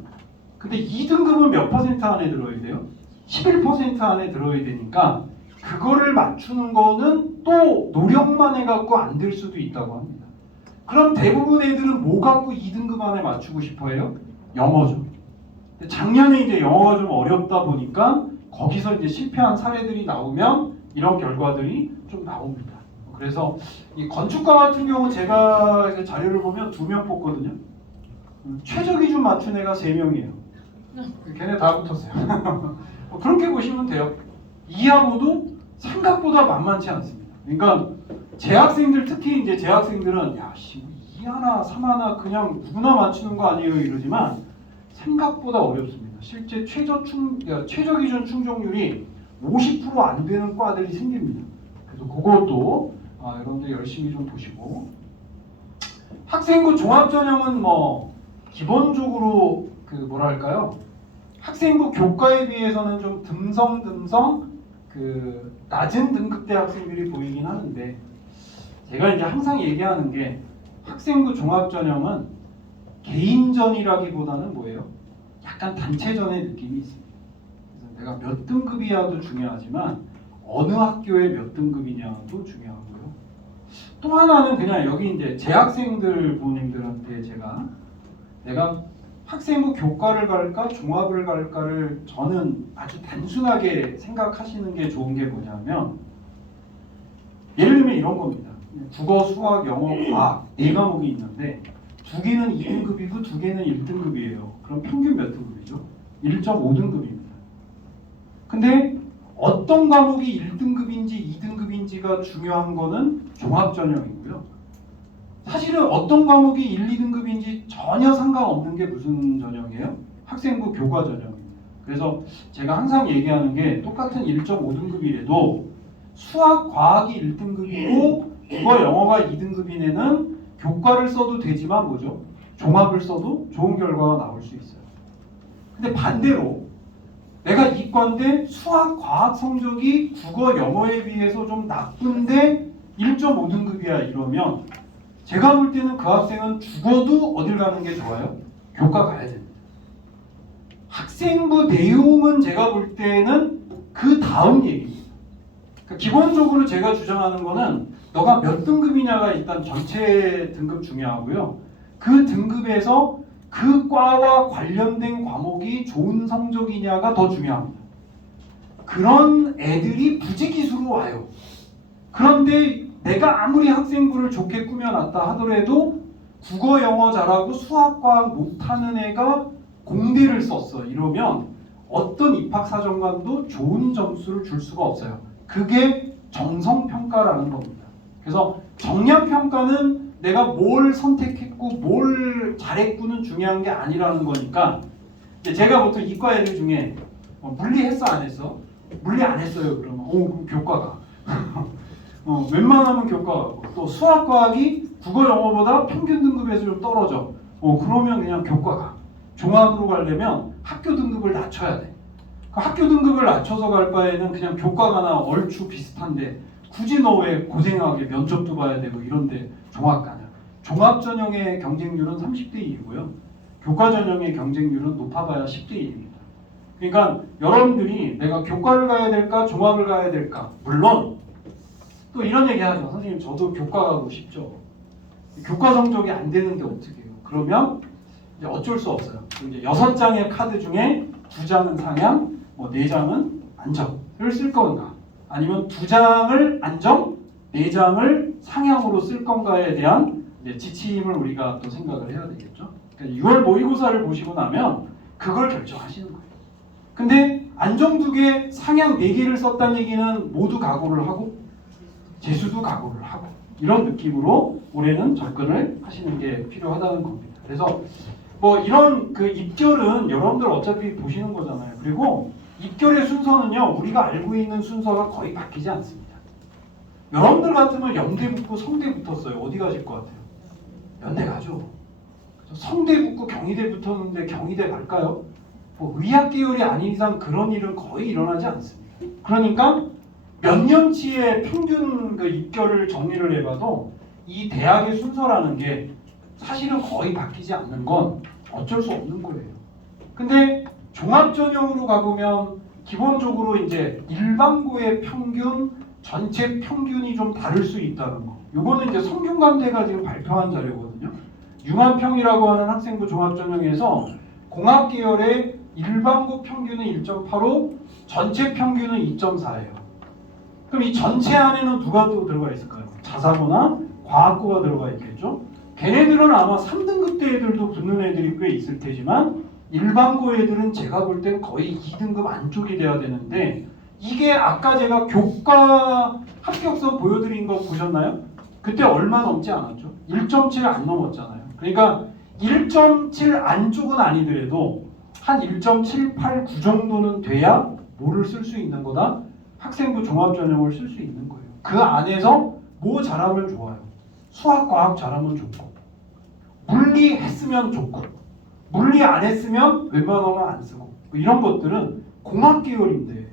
근데 2등급은 몇 퍼센트 안에 들어야 돼요? 11% 안에 들어야 되니까 그거를 맞추는 거는 또 노력만 해갖고 안 될 수도 있다고 합니다. 그럼 대부분 애들은 뭐 갖고 2등급 안에 맞추고 싶어 해요? 영어죠. 작년에 이제 영어가 좀 어렵다 보니까 거기서 이제 실패한 사례들이 나오면 이런 결과들이 좀 나옵니다. 그래서 이 건축과 같은 경우 제가 자료를 보면 2명 뽑거든요. 최저 기준 맞춘 애가 3명이에요. 걔네 다 붙었어요. 그렇게 보시면 돼요. 이하고도 생각보다 만만치 않습니다. 그러니까 재학생들 특히 이제 재학생들은 야씨 2하나 3하나 그냥 누구나 맞추는 거 아니에요 이러지만 생각보다 어렵습니다. 실제 최저 기준 충족률이 50%안 되는 과들이 생깁니다. 그래서 그것도 여러분들 열심히 좀 보시고 학생부 종합전형은 뭐 기본적으로 뭐랄까요? 학생부 교과에 비해서는 좀 듬성 낮은 등급대 학생들이 보이긴 하는데 제가 이제 항상 얘기하는 게 학생부 종합전형은 개인전이라기보다는 뭐예요? 약간 단체전의 느낌이 있습니다. 그래서 내가 몇 등급이야도 중요하지만 어느 학교에 몇 등급이냐도 중요하고요. 또 하나는 그냥 여기 이제 재학생들 부모님들한테 내가 학생부 교과를 갈까 종합을 갈까를 저는 아주 단순하게 생각하시는 게 좋은 게 뭐냐면 예를 들면 이런 겁니다. 국어, 수학, 영어, 과학 4과목이 있는데 2개는 2등급이고 2개는 1등급이에요. 그럼 평균 몇 등급이죠? 1.5등급입니다. 근데 어떤 과목이 1등급인지 2등급인지가 중요한 거는 종합전형이고요. 사실은 어떤 과목이 1, 2등급인지 전혀 상관없는 게 무슨 전형이에요? 학생부 교과 전형입니다. 그래서 제가 항상 얘기하는 게 똑같은 1.5등급이라도 수학, 과학이 1등급이고 국어, 영어가 2등급인 애는 교과를 써도 되지만 뭐죠? 종합을 써도 좋은 결과가 나올 수 있어요. 근데 반대로 내가 이과인데 수학, 과학 성적이 국어, 영어에 비해서 좀 나쁜데 1.5등급이야 이러면 제가 볼 때는 그 학생은 죽어도 어딜 가는 게 좋아요? 교과 가야 됩니다. 학생부 내용은 제가 볼 때는 그 다음 얘기입니다. 그러니까 기본적으로 제가 주장하는 거는 너가 몇 등급이냐가 일단 전체 등급 중요하고요. 그 등급에서 그 과와 관련된 과목이 좋은 성적이냐가 더 중요합니다. 그런 애들이 부지기수로 와요. 그런데 내가 아무리 학생부를 좋게 꾸며놨다 하더라도 국어 영어 잘하고 수학 과학 못하는 애가 공대를 썼어 이러면 어떤 입학사정관도 좋은 점수를 줄 수가 없어요. 그게 정성평가라는 겁니다. 그래서 정량평가는 내가 뭘 선택했고 뭘 잘했고는 중요한 게 아니라는 거니까 이제 제가 보통 이과 애들 중에 물리 했어 안 했어? 물리 안 했어요 그러면 그럼 교과가 웬만하면 교과가 또 수학과학이 국어 영어보다 평균 등급에서 좀 떨어져 그러면 그냥 교과가 종합으로 가려면 학교 등급을 낮춰야 돼. 그 학교 등급을 낮춰서 갈 바에는 그냥 교과가나 얼추 비슷한데 굳이 너 왜 고생하게 면접도 봐야 되고 이런데 종합가냐. 종합 전형의 경쟁률은 30대 1이고요. 교과 전형의 경쟁률은 높아봐야 10대 1입니다. 그러니까 여러분들이 내가 교과를 가야 될까 종합을 가야 될까 물론 또 이런 얘기 하죠. 선생님 저도 교과 가고 싶죠. 교과 성적이 안 되는데 어떻게 해요? 그러면 이제 어쩔 수 없어요. 이제 6장의 카드 중에 2장은 상향, 4장은 안정을 쓸 건가? 아니면 2장을 안정, 4장을 상향으로 쓸 건가에 대한 이제 지침을 우리가 또 생각을 해야 되겠죠. 그러니까 6월 모의고사를 보시고 나면 그걸 결정하시는 거예요. 근데 안정 2개, 상향 4개를 썼다는 얘기는 모두 각오를 하고 재수도 각오를 하고 이런 느낌으로 올해는 접근을 하시는 게 필요하다는 겁니다. 그래서 이런 그 입결은 여러분들 어차피 보시는 거잖아요. 그리고 입결의 순서는요 우리가 알고 있는 순서가 거의 바뀌지 않습니다. 여러분들 같으면 연대 붙고 성대 붙었어요. 어디 가실 것 같아요? 연대 가죠. 성대 붙고 경희대 붙었는데 경희대 갈까요? 의학 계열이 아닌 이상 그런 일은 거의 일어나지 않습니다. 그러니까 몇 년치의 평균 그 입결을 정리를 해봐도 이 대학의 순서라는 게 사실은 거의 바뀌지 않는 건 어쩔 수 없는 거예요. 근데 종합 전형으로 가보면 기본적으로 이제 일반고의 평균, 전체 평균이 좀 다를 수 있다는 거. 요거는 이제 성균관대가 지금 발표한 자료거든요. 융합평이라고 하는 학생부 종합 전형에서 공학 계열의 일반고 평균은 1.85, 전체 평균은 2.4예요. 그럼 이 전체 안에는 누가 또 들어가 있을까요? 자사고나 과학고가 들어가 있겠죠? 걔네들은 아마 3등급대 애들도 붙는 애들이 꽤 있을 테지만 일반고 애들은 제가 볼 땐 거의 2등급 안쪽이 돼야 되는데 이게 아까 제가 교과 합격서 보여드린 거 보셨나요? 그때 얼마 넘지 않았죠? 1.7 안 넘었잖아요. 그러니까 1.7 안쪽은 아니더라도 한 1.78, 9 정도는 돼야 뭐를 쓸 수 있는 거다? 학생부 종합전형을 쓸 수 있는 거예요. 그 안에서 뭐 잘하면 좋아요. 수학, 과학 잘하면 좋고 물리 했으면 좋고 물리 안 했으면 웬만하면 안 쓰고 이런 것들은 공학 계열인데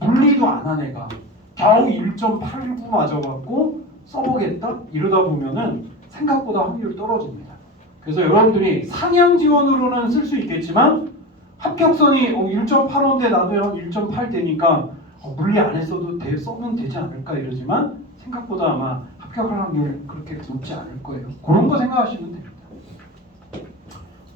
물리도 안 한 애가 겨우 1.89 맞아갖고 써보겠다? 이러다 보면은 생각보다 확률이 떨어집니다. 그래서 여러분들이 상향 지원으로는 쓸 수 있겠지만 합격선이 1.85인데 나도 한 1.8 되니까 물리 안 했어도 써면 되지 않을까 이러지만 생각보다 아마 합격할 확률 그렇게 높지 않을 거예요. 그런 거 생각하시면 됩니다.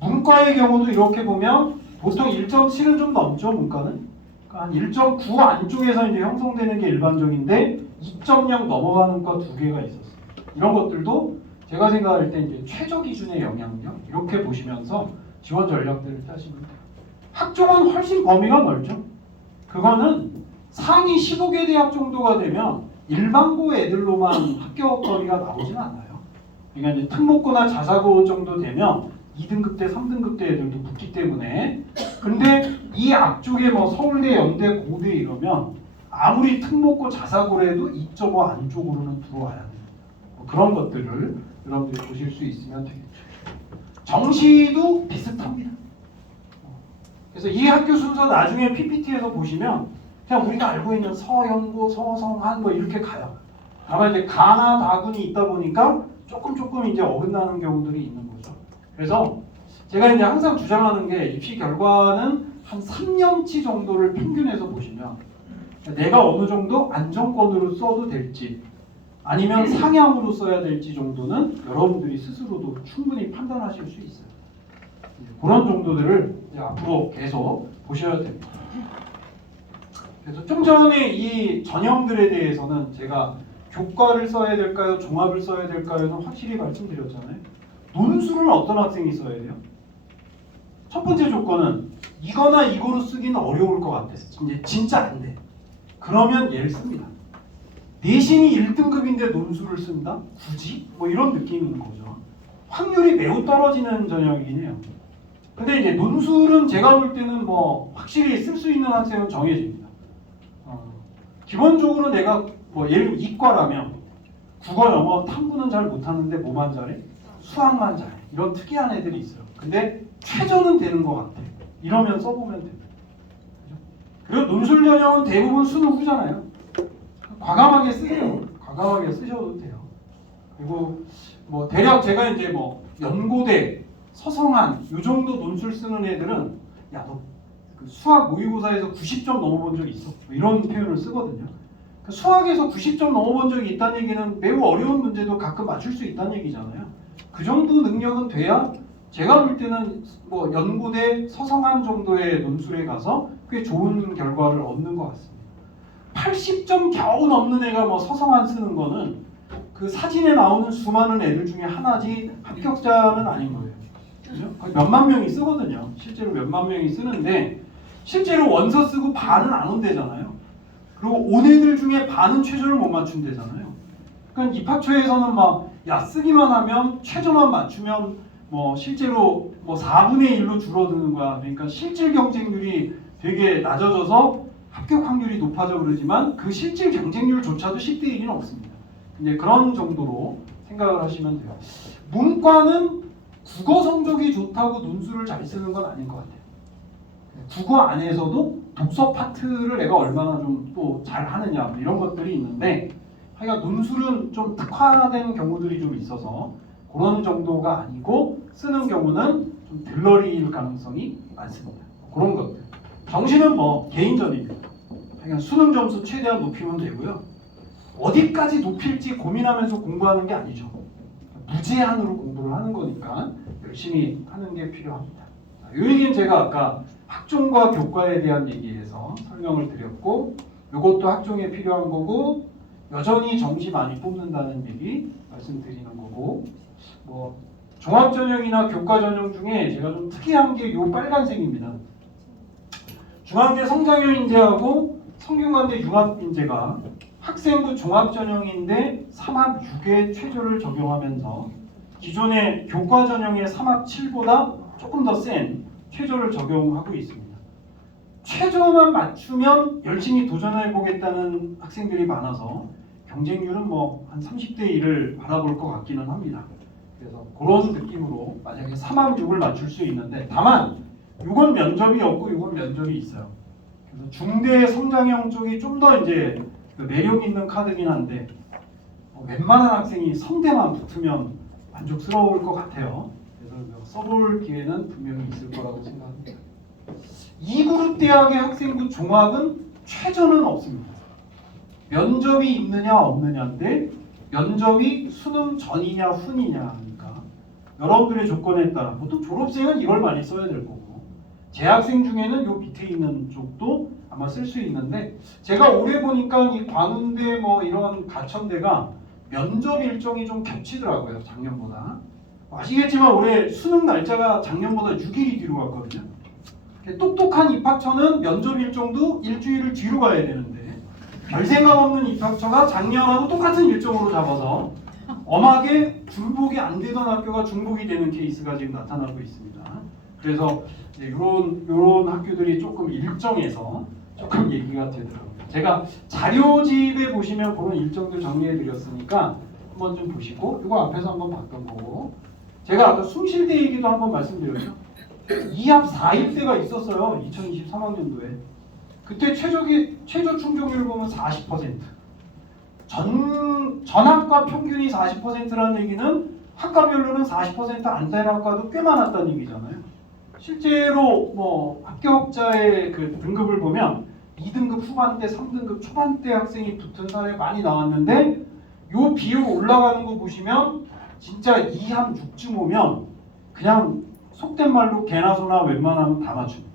문과의 경우도 이렇게 보면 보통 1.7은 좀 넘죠. 문과는 한 1.9 안쪽에서 이제 형성되는 게 일반적인데 2.0 넘어가는 과 2개가 있었어요. 이런 것들도 제가 생각할 때 이제 최저 기준의 영향력 이렇게 보시면서 지원 전략들을 짜시면 돼요. 학종은 훨씬 범위가 넓죠. 그거는 상위 15개 대학 정도가 되면 일반고 애들로만 합격 범위가 나오진 않아요. 그러니까 이제 특목고나 자사고 정도 되면 2등급대, 3등급대 애들도 붙기 때문에 근데 이 앞쪽에 서울대, 연대, 고대 이러면 아무리 특목고 자사고래도 2.5 안쪽으로는 들어와야 돼요. 그런 것들을 여러분들이 보실 수 있으면 되겠죠. 정시도 비슷합니다. 그래서 이 학교 순서 나중에 PPT에서 보시면 그냥 우리가 알고 있는 서연고, 서성한 이렇게 가요. 다만 이제 가나 다군이 있다 보니까 조금 이제 어긋나는 경우들이 있는 거죠. 그래서 제가 이제 항상 주장하는 게 입시 결과는 한 3년치 정도를 평균해서 보시면 내가 어느 정도 안정권으로 써도 될지 아니면 상향으로 써야 될지 정도는 여러분들이 스스로도 충분히 판단하실 수 있어요. 그런 정도들을 이제 앞으로 계속 보셔야 됩니다. 그래서 좀 전에 이 전형들에 대해서는 제가 교과를 써야 될까요? 종합을 써야 될까요?는 확실히 말씀드렸잖아요. 논술은 어떤 학생이 써야 돼요? 첫 번째 조건은 이거나 이거로 쓰기는 어려울 것 같아. 이제 진짜 안 돼. 그러면 얘를 씁니다. 내신이 1등급인데 논술을 쓴다? 굳이? 뭐 이런 느낌인 거죠. 확률이 매우 떨어지는 전형이긴 해요. 근데 이제 논술은 제가 볼 때는 뭐 확실히 쓸 수 있는 학생은 정해집니다. 기본적으로 내가 뭐 예를 들어 이과라면 국어, 영어, 탐구는 잘 못하는데 뭐만 잘해? 수학만 잘해. 이런 특이한 애들이 있어요. 근데 최저는 되는 것 같아. 이러면 써보면 됩니다. 그리고 논술 전형은 대부분 수능 후잖아요. 과감하게 쓰세요. 과감하게 쓰셔도 돼요. 그리고 뭐 대략 제가 이제 뭐 연고대, 서성한 이 정도 논술 쓰는 애들은 야 너 그 수학 모의고사에서 90점 넘어본 적이 있어? 뭐 이런 표현을 쓰거든요. 그 수학에서 90점 넘어본 적이 있다는 얘기는 매우 어려운 문제도 가끔 맞출 수 있다는 얘기잖아요. 그 정도 능력은 돼야 제가 볼 때는 뭐 연고대, 서성한 정도의 논술에 가서 꽤 좋은 결과를 얻는 것 같습니다. 80점 겨우 넘는 애가 뭐 서성한 쓰는 거는 그 사진에 나오는 수많은 애들 중에 하나지 합격자는 아닌 거예요. 그죠? 거의 몇만 명이 쓰거든요. 실제로 몇만 명이 쓰는데 실제로 원서 쓰고 반은 안 온대잖아요. 그리고 온 애들 중에 반은 최저를 못 맞춘대잖아요. 그러니까 입학처에서는 막 야 쓰기만 하면 최저만 맞추면 뭐 실제로 뭐 4분의 1로 줄어드는 거야. 그러니까 실질 경쟁률이 되게 낮아져서 합격 확률이 높아져 그러지만 그 실질 경쟁률조차도 10대 1은 없습니다. 이제 그런 정도로 생각을 하시면 돼요. 문과는 국어 성적이 좋다고 논술을 잘 쓰는 건 아닌 것 같아요. 국어 안에서도 독서 파트를 내가 얼마나 좀 또 잘하느냐 뭐 이런 것들이 있는데 하여간 논술은 좀 특화된 경우들이 좀 있어서 그런 정도가 아니고 쓰는 경우는 좀 들러리일 가능성이 많습니다. 그런 것들. 정시는 뭐 개인전입니다. 그냥 수능 점수 최대한 높이면 되고요. 어디까지 높일지 고민하면서 공부하는 게 아니죠. 무제한으로 공부를 하는 거니까 열심히 하는 게 필요합니다. 이 얘기는 제가 아까 학종과 교과에 대한 얘기에서 설명을 드렸고 이것도 학종에 필요한 거고 여전히 정시 많이 뽑는다는 얘기 말씀드리는 거고 뭐 종합전형이나 교과전형 중에 제가 좀 특이한 게 이 빨간색입니다. 중앙대 성장효인재하고 성균관대 융합인재가 학생부 종합전형인데 3합 6의 최저를 적용하면서 기존의 교과전형의 3합 7보다 조금 더 센 최저를 적용하고 있습니다. 최저만 맞추면 열심히 도전해 보겠다는 학생들이 많아서 경쟁률은 뭐 한 30대 1을 바라볼 것 같기는 합니다. 그래서 그런 느낌으로 만약에 3합 6을 맞출 수 있는데 다만 이건 면접이 없고 이건 면접이 있어요. 그래서 중대 성장형 쪽이 좀 더 이제 그 매력 있는 카드긴 한데 웬만한 학생이 성대만 붙으면 만족스러울 것 같아요. 그래서 써볼 기회는 분명히 있을 거라고 생각합니다. 2그룹 대학의 학생부 종합은 최저는 없습니다. 면접이 있느냐 없느냐인데 면접이 수능 전이냐 후이냐 하니까 여러분들의 조건에 따라 보통 졸업생은 이걸 많이 써야 될 거고 재학생 중에는 요 밑에 있는 쪽도 아마 쓸 수 있는데 제가 올해 보니까 이 관운대 뭐 이런 가천대가 면접 일정이 좀 겹치더라고요. 작년보다. 아시겠지만 올해 수능 날짜가 작년보다 6일이 뒤로 갔거든요. 똑똑한 입학처는 면접 일정도 일주일을 뒤로 가야 되는데 별 생각 없는 입학처가 작년하고 똑같은 일정으로 잡아서 엄하게 중복이 안 되던 학교가 중복이 되는 케이스가 지금 나타나고 있습니다. 그래서 이런 학교들이 조금 일정에서 조금 얘기가 되더라고요. 제가 자료집에 보시면 그런 일정들 정리해 드렸으니까 한번 좀 보시고 이거 앞에서 한번 봤던 거고 제가 아까 숭실대 얘기도 한번 말씀드렸죠. 2합 4일 때가 있었어요. 2023학년도에. 그때 최저 충족률 보면 40%. 전학과 평균이 40%라는 얘기는 학과별로는 40% 안 된 학과도 꽤 많았다는 얘기잖아요. 실제로 뭐 합격자의 그 등급을 보면 2등급 후반대, 3등급 초반대 학생이 붙은 사례 많이 나왔는데 요 비율 올라가는 거 보시면 진짜 2합 6쯤 오면 그냥 속된 말로 개나 소나 웬만하면 다 맞춥니다.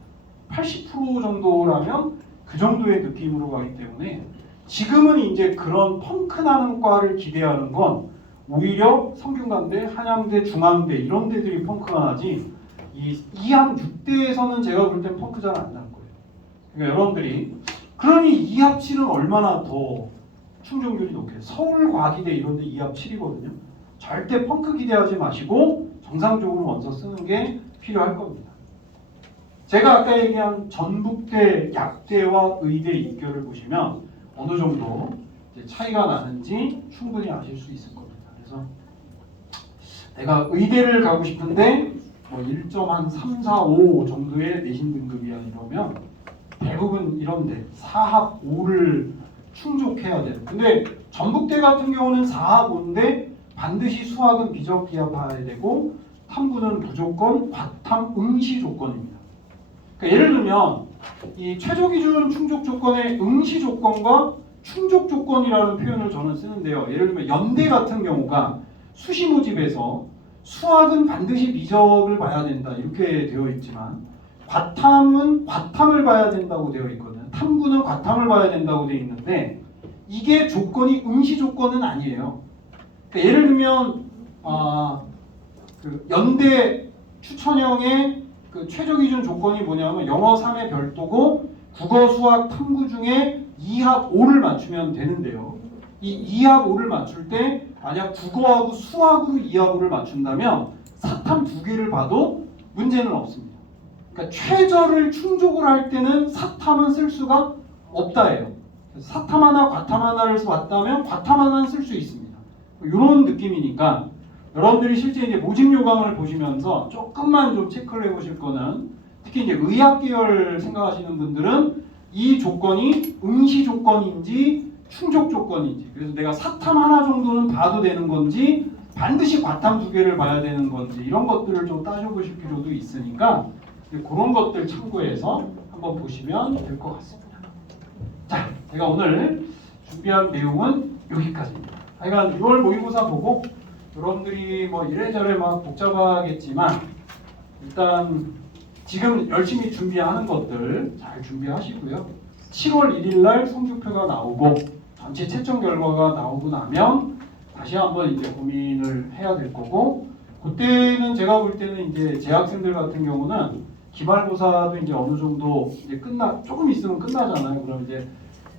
80% 정도라면 그 정도의 느낌으로 가기 때문에 지금은 이제 그런 펑크 나는 과를 기대하는 건 오히려 성균관대, 한양대, 중앙대 이런 데들이 펑크가 나지 이 2합 6대에서는 제가 볼 땐 펑크 잘 안 나는 거예요. 그러니까 여러분들이 그러니 2합 7은 얼마나 더 충족률이 높게 서울과기대 이런 데 2합 7이거든요. 절대 펑크 기대하지 마시고 정상적으로 먼저 쓰는 게 필요할 겁니다. 제가 아까 얘기한 전북대, 약대와 의대 입결을 보시면 어느 정도 이제 차이가 나는지 충분히 아실 수 있을 겁니다. 그래서 내가 의대를 가고 싶은데 뭐 1.3, 4, 5 정도의 내신 등급이야 이러면 대부분 이런데 4합 5를 충족해야 돼요. 근데 전북대 같은 경우는 4합 5인데 반드시 수학은 비적 기하봐야 되고 탐구는 무조건 과탐 응시 조건입니다. 그러니까 예를 들면 이 최저 기준 충족 조건의 응시 조건과 충족 조건이라는 표현을 저는 쓰는데요. 예를 들면 연대 같은 경우가 수시 모집에서 수학은 반드시 미적을 봐야 된다 이렇게 되어 있지만 과탐은 과탐을 봐야 된다고 되어 있거든요. 탐구는 과탐을 봐야 된다고 되어 있는데 이게 조건이 응시 조건은 아니에요. 그러니까 예를 들면 그 연대 추천형의 그 최저 기준 조건이 뭐냐면 영어 3의 별도고 국어 수학 탐구 중에 2합 5를 맞추면 되는데요. 이 2합 5를 맞출 때 만약 국어하고 수학으로 2합 5를 맞춘다면 사탐 2개를 봐도 문제는 없습니다. 그러니까 최저를 충족을 할 때는 사탐은 쓸 수가 없다예요. 사탐 하나, 과탐 하나를 봤다면 과탐 하나는 쓸 수 있습니다. 이런 느낌이니까 여러분들이 실제 이제 모집 요강을 보시면서 조금만 좀 체크를 해보실 거는 특히 이제 의학 계열 생각하시는 분들은 이 조건이 응시 조건인지 충족 조건인지 그래서 내가 사탐 하나 정도는 봐도 되는 건지 반드시 과탐 2개를 봐야 되는 건지 이런 것들을 좀 따져보실 필요도 있으니까 그런 것들 참고해서 한번 보시면 될 것 같습니다. 자, 제가 오늘 준비한 내용은 여기까지입니다. 하여간 6월 모의고사 보고 여러분들이 뭐 이래저래 막 복잡하겠지만 일단 지금 열심히 준비하는 것들 잘 준비하시고요. 7월 1일 날 성적표가 나오고 전체 채점 결과가 나오고 나면 다시 한번 이제 고민을 해야 될 거고 그때는 제가 볼 때는 이제 재학생들 같은 경우는 기말고사도 이제 어느 정도 이제 조금 있으면 끝나잖아요. 그럼 이제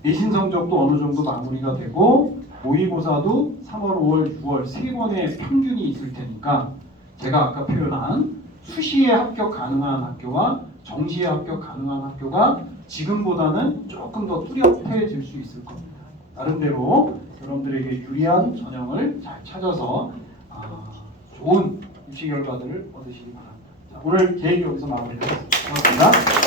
내신 성적도 어느 정도 마무리가 되고 모의고사도 3월, 5월, 6월 3번의 평균이 있을 테니까 제가 아까 표현한 수시에 합격 가능한 학교와 정시에 합격 가능한 학교가 지금보다는 조금 더 뚜렷해질 수 있을 겁니다. 나름대로 여러분들에게 유리한 전형을 잘 찾아서 좋은 입시 결과들을 얻으시기 바랍니다. 자, 오늘 계획이 여기서 마무리되겠습니다. 고맙습니다.